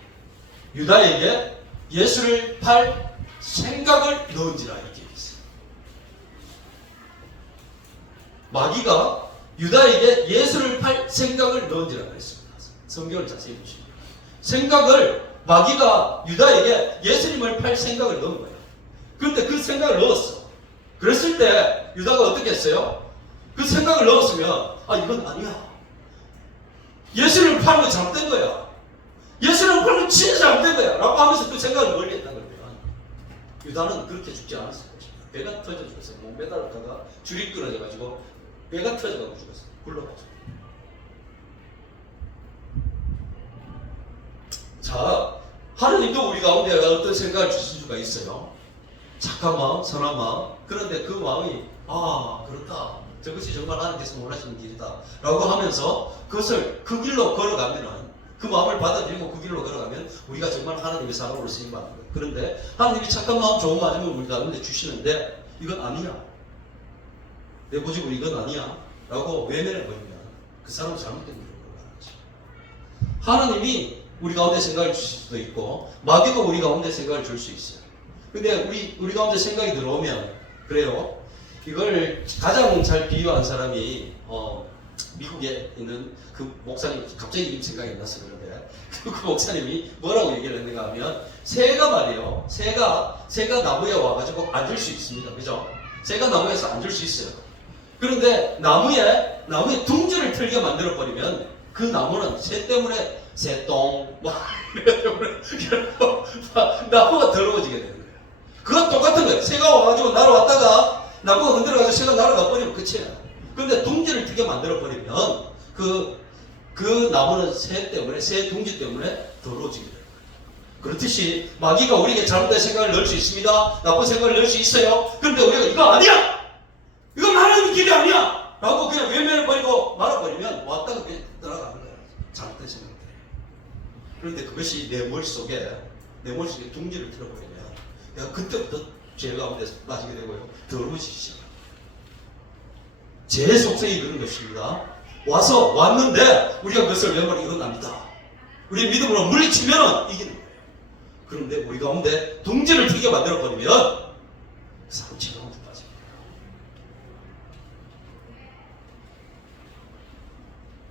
유다에게 예수를 팔 생각을 넣은지라 이렇게 있어요. 마귀가 유다에게 예수를 팔 생각을 넣은지라 그랬습니다. 성경을 자세히 보시면 마귀가 유다에게 예수님을 팔 생각을 넣은 거예요. 그런데 그 생각을 넣었어. 그랬을 때 유다가 어떻게 했어요? 그 생각을 넣었으면 이건 아니야. 예수를 팔면 잘못된 거야. 예수를 팔면 진짜 잘못된 거야. 라고 하면서 그 생각을 멀리 했다는 거예요. 유다는 그렇게 죽지 않았을 것입니다. 배가 터져 죽었어요. 못 매달았다가 줄이 끊어져가지고 배가 터져가지고 죽었어요. 굴러가지고. 자, 하나님도 우리 가운데 어떤 생각을 주실 수가 있어요. 착한 마음, 선한 마음. 그런데 그 마음이 그렇다. 저것이 정말 하나님께서 원하시는 길이다. 라고 하면서 그것을 그 길로 걸어가면은 그 마음을 받아들이고 그 길로 걸어가면 우리가 정말 하나님의 사람으로 쓰임받는 거예요. 그런데 하나님이 착한 마음, 좋은 마음을 우리 가운데 주시는데 이건 아니야. 내 고집으로 이건 아니야. 라고 외면해버리면 그 사람은 잘못된 길로 걸어가는 거죠. 하나님이 우리 가운데 생각을 주실 수도 있고 마귀도 우리 가운데 생각을 줄 수 있어요. 근데 우리 가운데 생각이 들어오면 그래요. 이걸 가장 잘 비유한 사람이 미국에 있는 그 목사님, 갑자기 이름 생각이 나서 그런데 그 목사님이 뭐라고 얘기를 했는가 하면 새가 말이에요. 새가 나무에 와가지고 앉을 수 있습니다. 그죠? 새가 나무에서 앉을 수 있어요. 그런데 나무에 둥지를 틀게 만들어 버리면 그 나무는 새 때문에 새똥 나무가 더러워지게 되는 거예요. 그건 똑같은 거예요. 새가 와가지고 날아왔다가 나무가 흔들어가지고 새가 날아가 버리면 끝이에요. 그런데 둥지를 트게 만들어 버리면 그 나무는 새 둥지 때문에 더러워지게 돼요. 그렇듯이 마귀가 우리에게 잘못된 생각을 넣을 수 있습니다. 나쁜 생각을 넣을 수 있어요. 그런데 우리가 이거 아니야! 이건 하나님의 길이 아니야! 라고 그냥 외면을 버리고 말아버리면 왔다가 그냥 들어가는 거예요. 잘못된 생각들이. 그런데 그것이 내 머릿속에 둥지를 틀어버리면 내가 그때부터 죄 가운데 빠지게 되고요. 더러워지기 시작합니다. 제 속성이 그런 것입니다. 왔는데 우리가 그것을 외면하고 이건 아니다. 우리 믿음으로 물리치면 이기는 거예요. 그런데 우리 가운데 둥지를 트게 만들어버리면 그 사람 죄 가운데 빠집니다.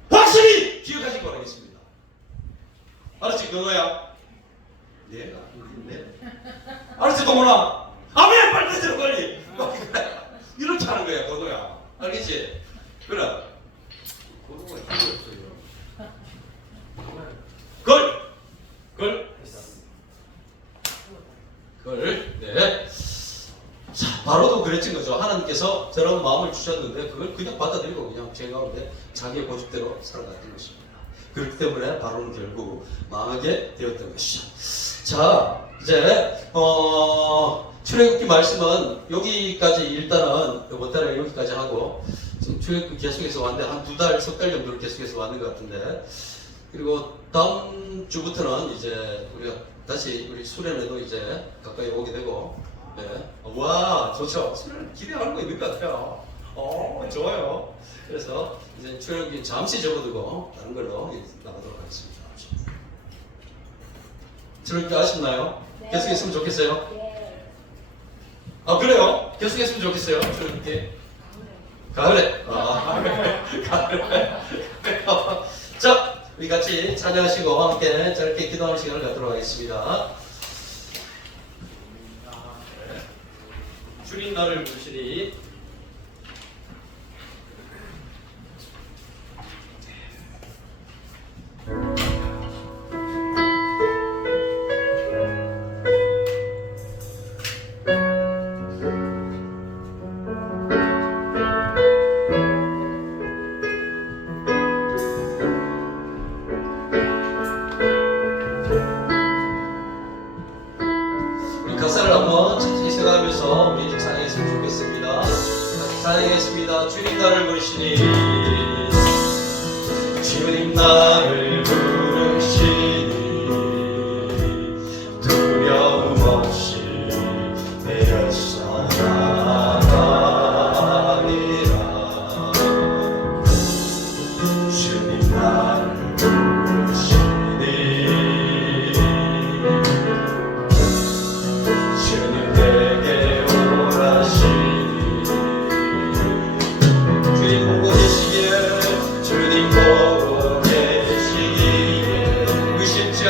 확실히 기억하시기 바라겠습니다. 알았지, 건호야? 네. 알았지, 동원아? 아멘! 빨리 되세요, 빨리! 이렇게 하는 거야, 건호야. 알겠지? 그래. 고도가 힘이 없어요. 걸! 거죠. 하나님께서 저런 마음을 주셨는데 그걸 그냥 받아들이고 그냥 제 가운데 자기의 고집대로 살아갔던 것입니다. 그렇기 때문에 바로는 결국 망하게 되었던 것이죠. 자, 이제 출애굽기 말씀은 여기까지 일단은 못하려 여기까지 하고 지금 출애굽기 계속해서 왔는데 한 2달, 3달 정도를 계속해서 왔는 것 같은데, 그리고 다음 주부터는 이제 우리가 다시 우리 수련회도 이제 가까이 오게 되고, 네. 와, 좋죠. 수련 기대하는 거 있는 것 같아요. 좋아요. 그래서 이제 출애굽기 잠시 접어두고 다른 걸로 나가도록 하겠습니다. 출애굽기 아셨나요? 네. 계속했으면 좋겠어요. 예. 아, 그래요? 계속했으면 좋겠어요. 출애굽기. 가을에. 가을에. 자, 우리 같이 찬양하시고 함께 짧게 기도하는 시간을 갖도록 하겠습니다. 주님 나를 부르시니 우리 가사를 한번 천천히 생각하면서 우리 찬양했으면 좋겠습니다. 같이 찬양했습니다. 주님 나를 부르시니, 주님 나를 부르시니 두려움 없이 내려서 나가리라. 주님 나를 부르시니 주님 내게 오라시니, 주님 보고 계시기에, 주님 보고 계시기에 의심치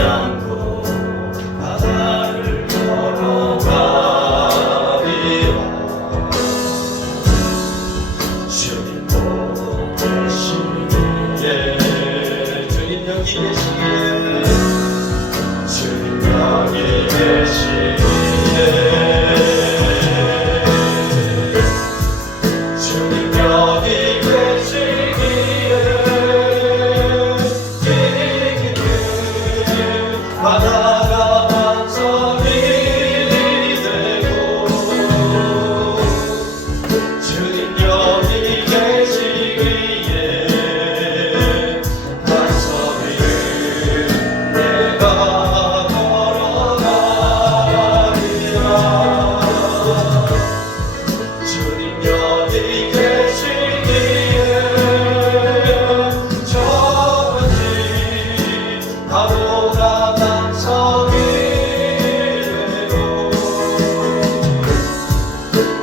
않고 바다를 걸어가리라. 주님 보고 계시기에, 주님 여기 계시기에, 주님 여기 계시기에, 주님 여기 계시기에, 바다가 반석이 되고, 주님 여기 계시기에 반석 위를 내가 걸어가리라. 주님 여기 계시기에 저지 바보가 반석이 되고,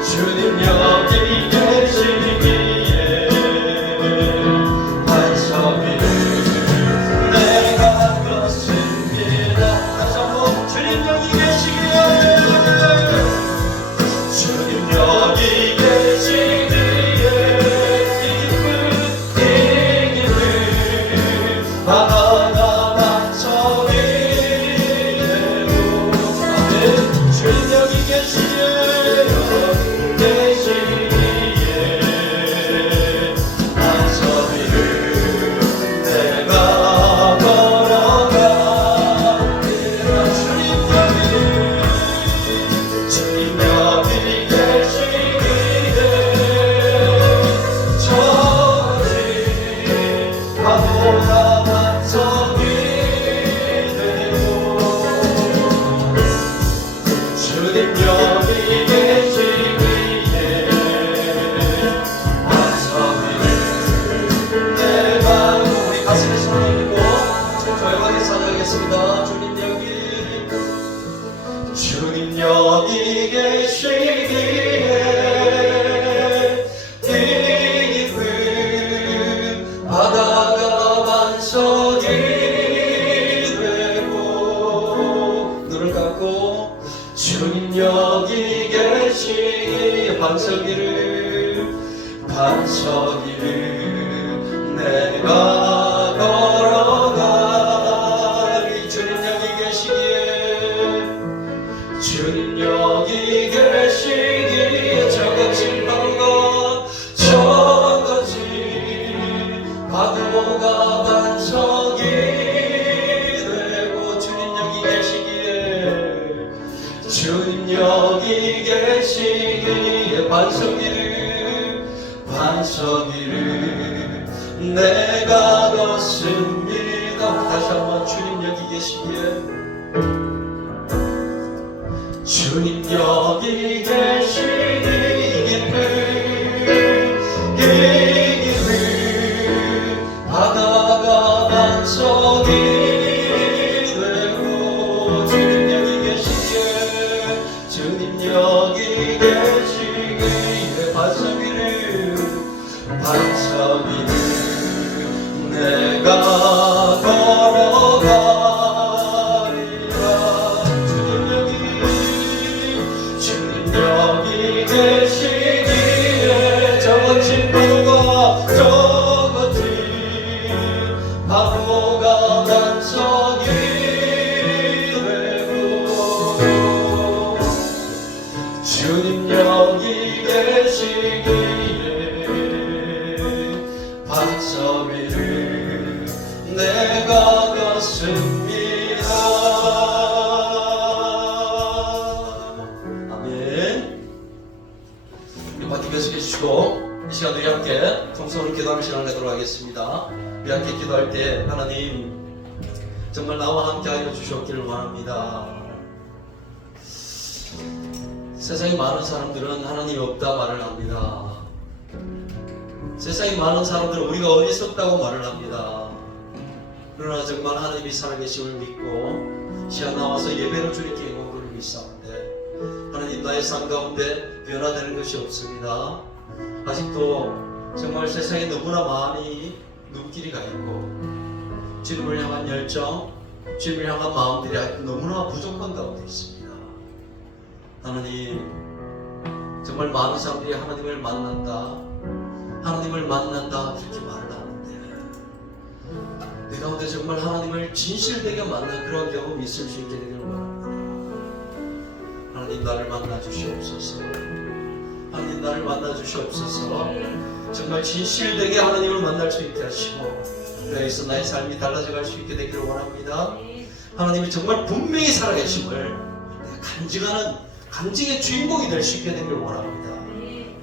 주님 여기 계시기에 반석 위를 내가 걷습니다. 다시 한번 주님 여기 계시기에, 주님 여기 계시기에 이 기쁨 바다가 반석이 되고, 주님 여기 계시기에 반석 위를 내가 걸어가리라. 주님 여기 계시기에 저지 바보가 반석이 되고, 주님 여기 계시기에 반석 위를 내가. 우리 가슴에 손을 얹고 조용하게 찬양하겠습니다. 주님 여기 계시기에 이 깊은 바다가 반석이 되고, 눈을 감고 주님 여기 계시기에 반석 위를 내가 걸어가리. 주님 여기 계시기에, 주님 여기 계시기에 파도가 반석이 되고 주님 여기 계시기에 주님 여기 계시기에 반석이를 내가 걷습니다. 다시 한번 주님 여기 계시기에 주님 여기 계시기에 바다가 반석이 되고 주님 여기 계시기에 주님 여기 계시기에 반석이를 내가 걸어가리라. 주님 여기 계시기에 저거친 파도가 반석이 되고 주님 여기 계시기에 반석 위를 내가 걷습니다. 아멘. 바퀴 계속해 주시고 이 시간 우리 함께 통성으로 기도하는 시간을 내도록 하겠습니다. 우리 함께 기도할 때 하나님 정말 나와 함께 하여 주셨기를 원합니다. 세상에 많은 사람들은 하나님이 없다 말을 합니다. 세상에 많은 사람들은 우리가 어디 있었다고 말을 합니다. 그러나 정말 하나님이 살아계심을 믿고 시간 나와서 예배를 주님께 영광을 믿사옵는데 하나님 나의 삶 가운데 변화되는 것이 없습니다. 아직도 정말 세상에 너무나 많이 눈길이 가 있고 주님을 향한 열정, 주님을 향한 마음들이 아직도 너무나 부족한 가운데 있습니다. 하나님 정말 많은 사람들이 하나님을 만난다 그렇게 말을 하는데 내 가운데 정말 하나님을 진실되게 만난 그런 경험이 있을 수 있게 되기를 원합니다. 하나님 나를 만나 주시옵소서. 하나님 나를 만나 주시옵소서. 정말 진실되게 하나님을 만날 수 있게 하시고 그래서 나의 삶이 달라져 갈 수 있게 되기를 원합니다. 하나님이 정말 분명히 살아계심을 내가 간증의 주인공이 될 수 있게 되기를 원합니다.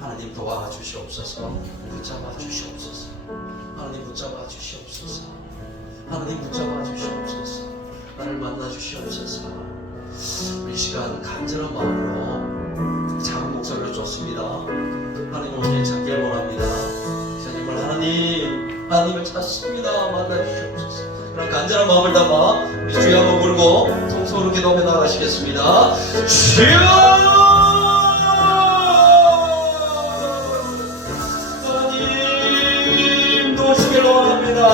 하나님 도와주시옵소서. 붙잡아 주시옵소서. 하나님 붙잡아 주시옵소서. 하나님 붙잡아 주시옵소서. 나를 만나 주시옵소서. 이 시간 간절한 마음으로 작은 목소리로 줬습니다. 하나님 오늘 찾길 원합니다. 정말 하나님을 찾습니다. 만나 주시옵소서. 그런 간절한 마음을 담아 우리 주여 한번 부르고 통성으로 기도하며 나가시겠습니다. 주여! 하나님 도우시길 원합니다.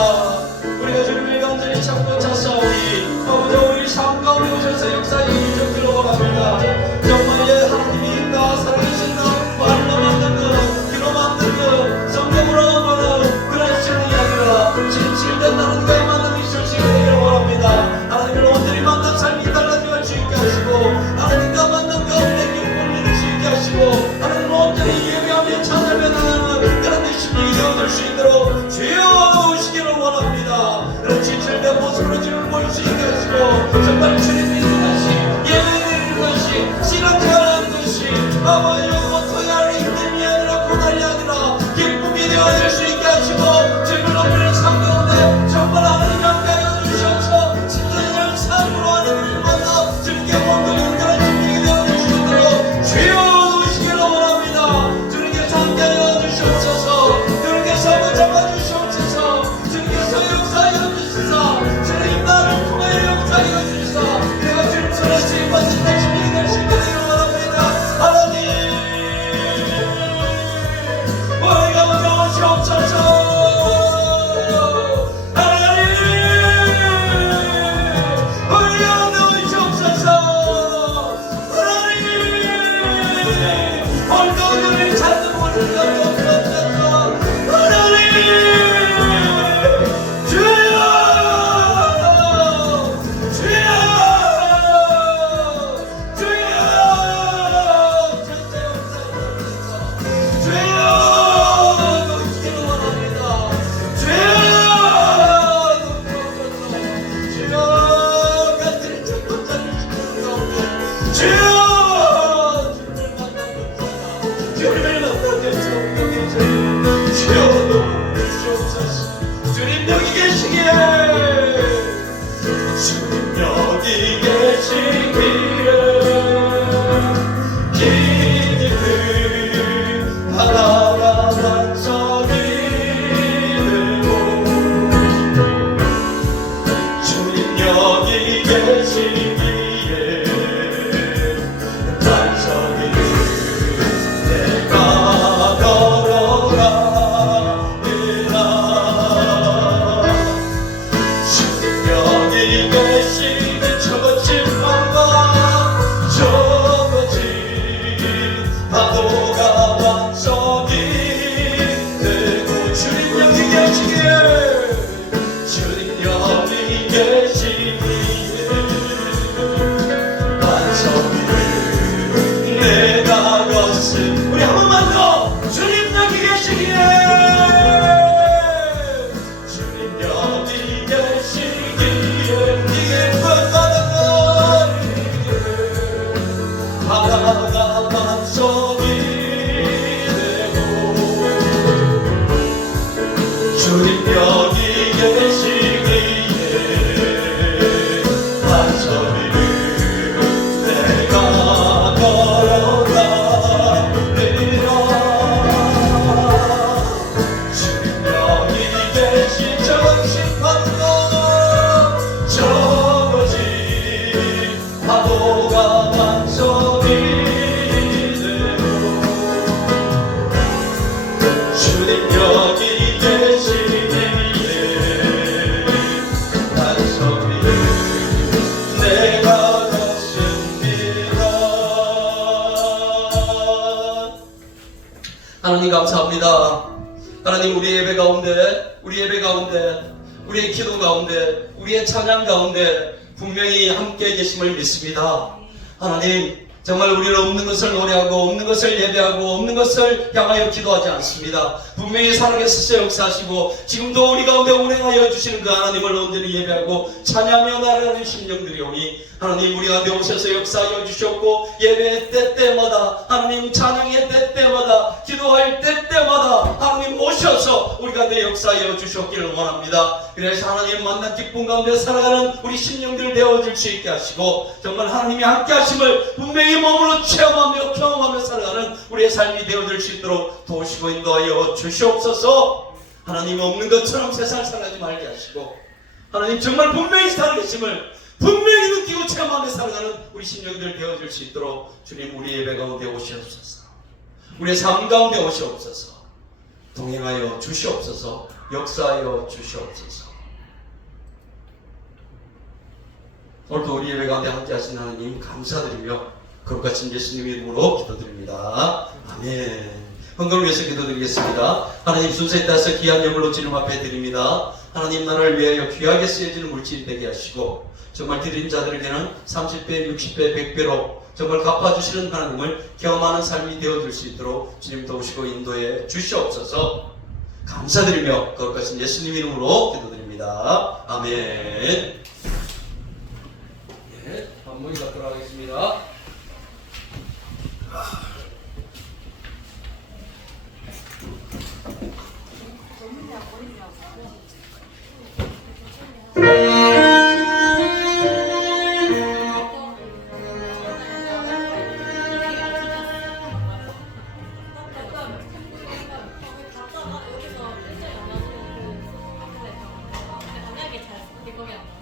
우리가 주님을 간절히 찾고 찾사오니 아버지 우리 삶 가운데 오셔서 역사에 이루길 원합니다. 정말 하나님이 나 살아계신 것 말로 만든 것 귀로 만든 것 성경으로 보는 그런 시간이 아니라 진실된 하나님과의 만남이 있을 수 있기를 원합니다. 하나님을 온전히 만난 삶이 달라질 수 있게 하시고 하나님과 만난 가운데 기쁨을 누릴 수 있게 하시고 하나님을 온전히 예배하며 찬양하며 나가는 그런 되심을 이어질 수 있도록 주여 오시기를 원합니다. 그런 진실된 모습으로 주님을 보일 수 있게 하시고 정말 주님 믿는 것이 예배드리는 것이 신앙생활하는 것이 아버지 고통이 아니라 힘듦이 아니라 고난이 아니라 기쁨이 되어질 수 있게 하시고 주님을 높이는 삶 가운데 정말 하나님 함께 하여 주셔서 진정한 삶으로 하나님을 만나 주님께 온전히 그런 심령이 되어질 수 있도록 주여 오시기를 원합니다. 주님께서 함께 하여 주시옵소서. 주님께서 붙잡아 주시옵소서. 주님께서 역사하여 주시사 주님 나를 통해 역사하여 주시사 내가 주님 손에 쓰임받은 내 심령이 될 수 있게 되기를 원합니다. 하나님 주님 여기 계시기에 주님 여기 계시기에 기쁨을 하나가 완전히 되고 주님 여기 계시기에 완전히 내가 걸어가리라 주님 여기 계시니 저것진 밤과 저것진 파도가 완전히 되고 주님 여기 계시기에 주님 여기 계시기에 완전히 내가 것은 우리 한 번만 더 주님 여기 계시기에 주님 여기 계시기에 이게 끝나는 바다가 완전히 되고 주님 여기 계시기에 완전히 내가 걸어가리라 주님 여기 계신 저것이 파도 저것이 파도가 완전히 되고 주님 여기 계시기에 완전히 내가 것입니다. 하나님 감사합니다. 하나님 우리 예배 가운데 우리의 기도 가운데 우리의 찬양 가운데 분명히 함께 계심을 믿습니다. 하나님 정말 우리는 없는 것을 노래하고 없는 것을 예배하고 없는 것을 향하여 기도하지 않습니다. 분명히 살아계셔서 역사하시고 지금도 우리 가운데 운행하여 주시는 그 하나님을 온전히 예배하고 찬양하며 나아가는 심령들이 오니 하나님 우리 가운데 오셔서 역사하여 주셨고 예배의 때때마다 하나님 찬양의 때때마다 기도할 때때마다 하나님 오셔서 우리 가운데 역사하여 주셨기를 원합니다. 그래서 하나님 만난 기쁨 가운데 살아가는 우리 심령들 되어질 수 있게 하시고 정말 하나님이 함께 하심을 분명히 몸으로 체험하며 경험하며 살아가는 우리의 삶이 되어질 수 있도록 도우시고 인도하여 주시옵소서. 하나님 없는 것처럼 세상 살아가지 말게 하시고 하나님 정말 분명히 살아계심을 분명히 느끼고 체험하며 살아가는 우리 심령들 되어질 수 있도록 주님 우리 예배 가운데 오시옵소서. 우리의 삶 가운데 오시옵소서. 동행하여 주시옵소서. 역사하여 주시옵소서. 오늘도 우리 예배 가운데 함께 하신 하나님 감사드리며 거룩하신 예수님 이름으로 기도드립니다. 아멘. 헌금을 위해서 기도드리겠습니다. 하나님 순서에 따라서 귀한 예물로 주님 앞에 드립니다. 하나님 나라를 위하여 귀하게 쓰여지는 물질이 되게 하시고 정말 드린 자들에게는 30배, 60배, 100배로 정말 갚아주시는 하나님을 경험하는 삶이 되어줄 수 있도록 주님 도우시고 인도해 주시옵소서. 감사드리며 거룩하신 예수님 이름으로 기도드립니다. 아멘. 네, 한번 갖도록 하겠습니다. 만약에 잘 거기 안 나고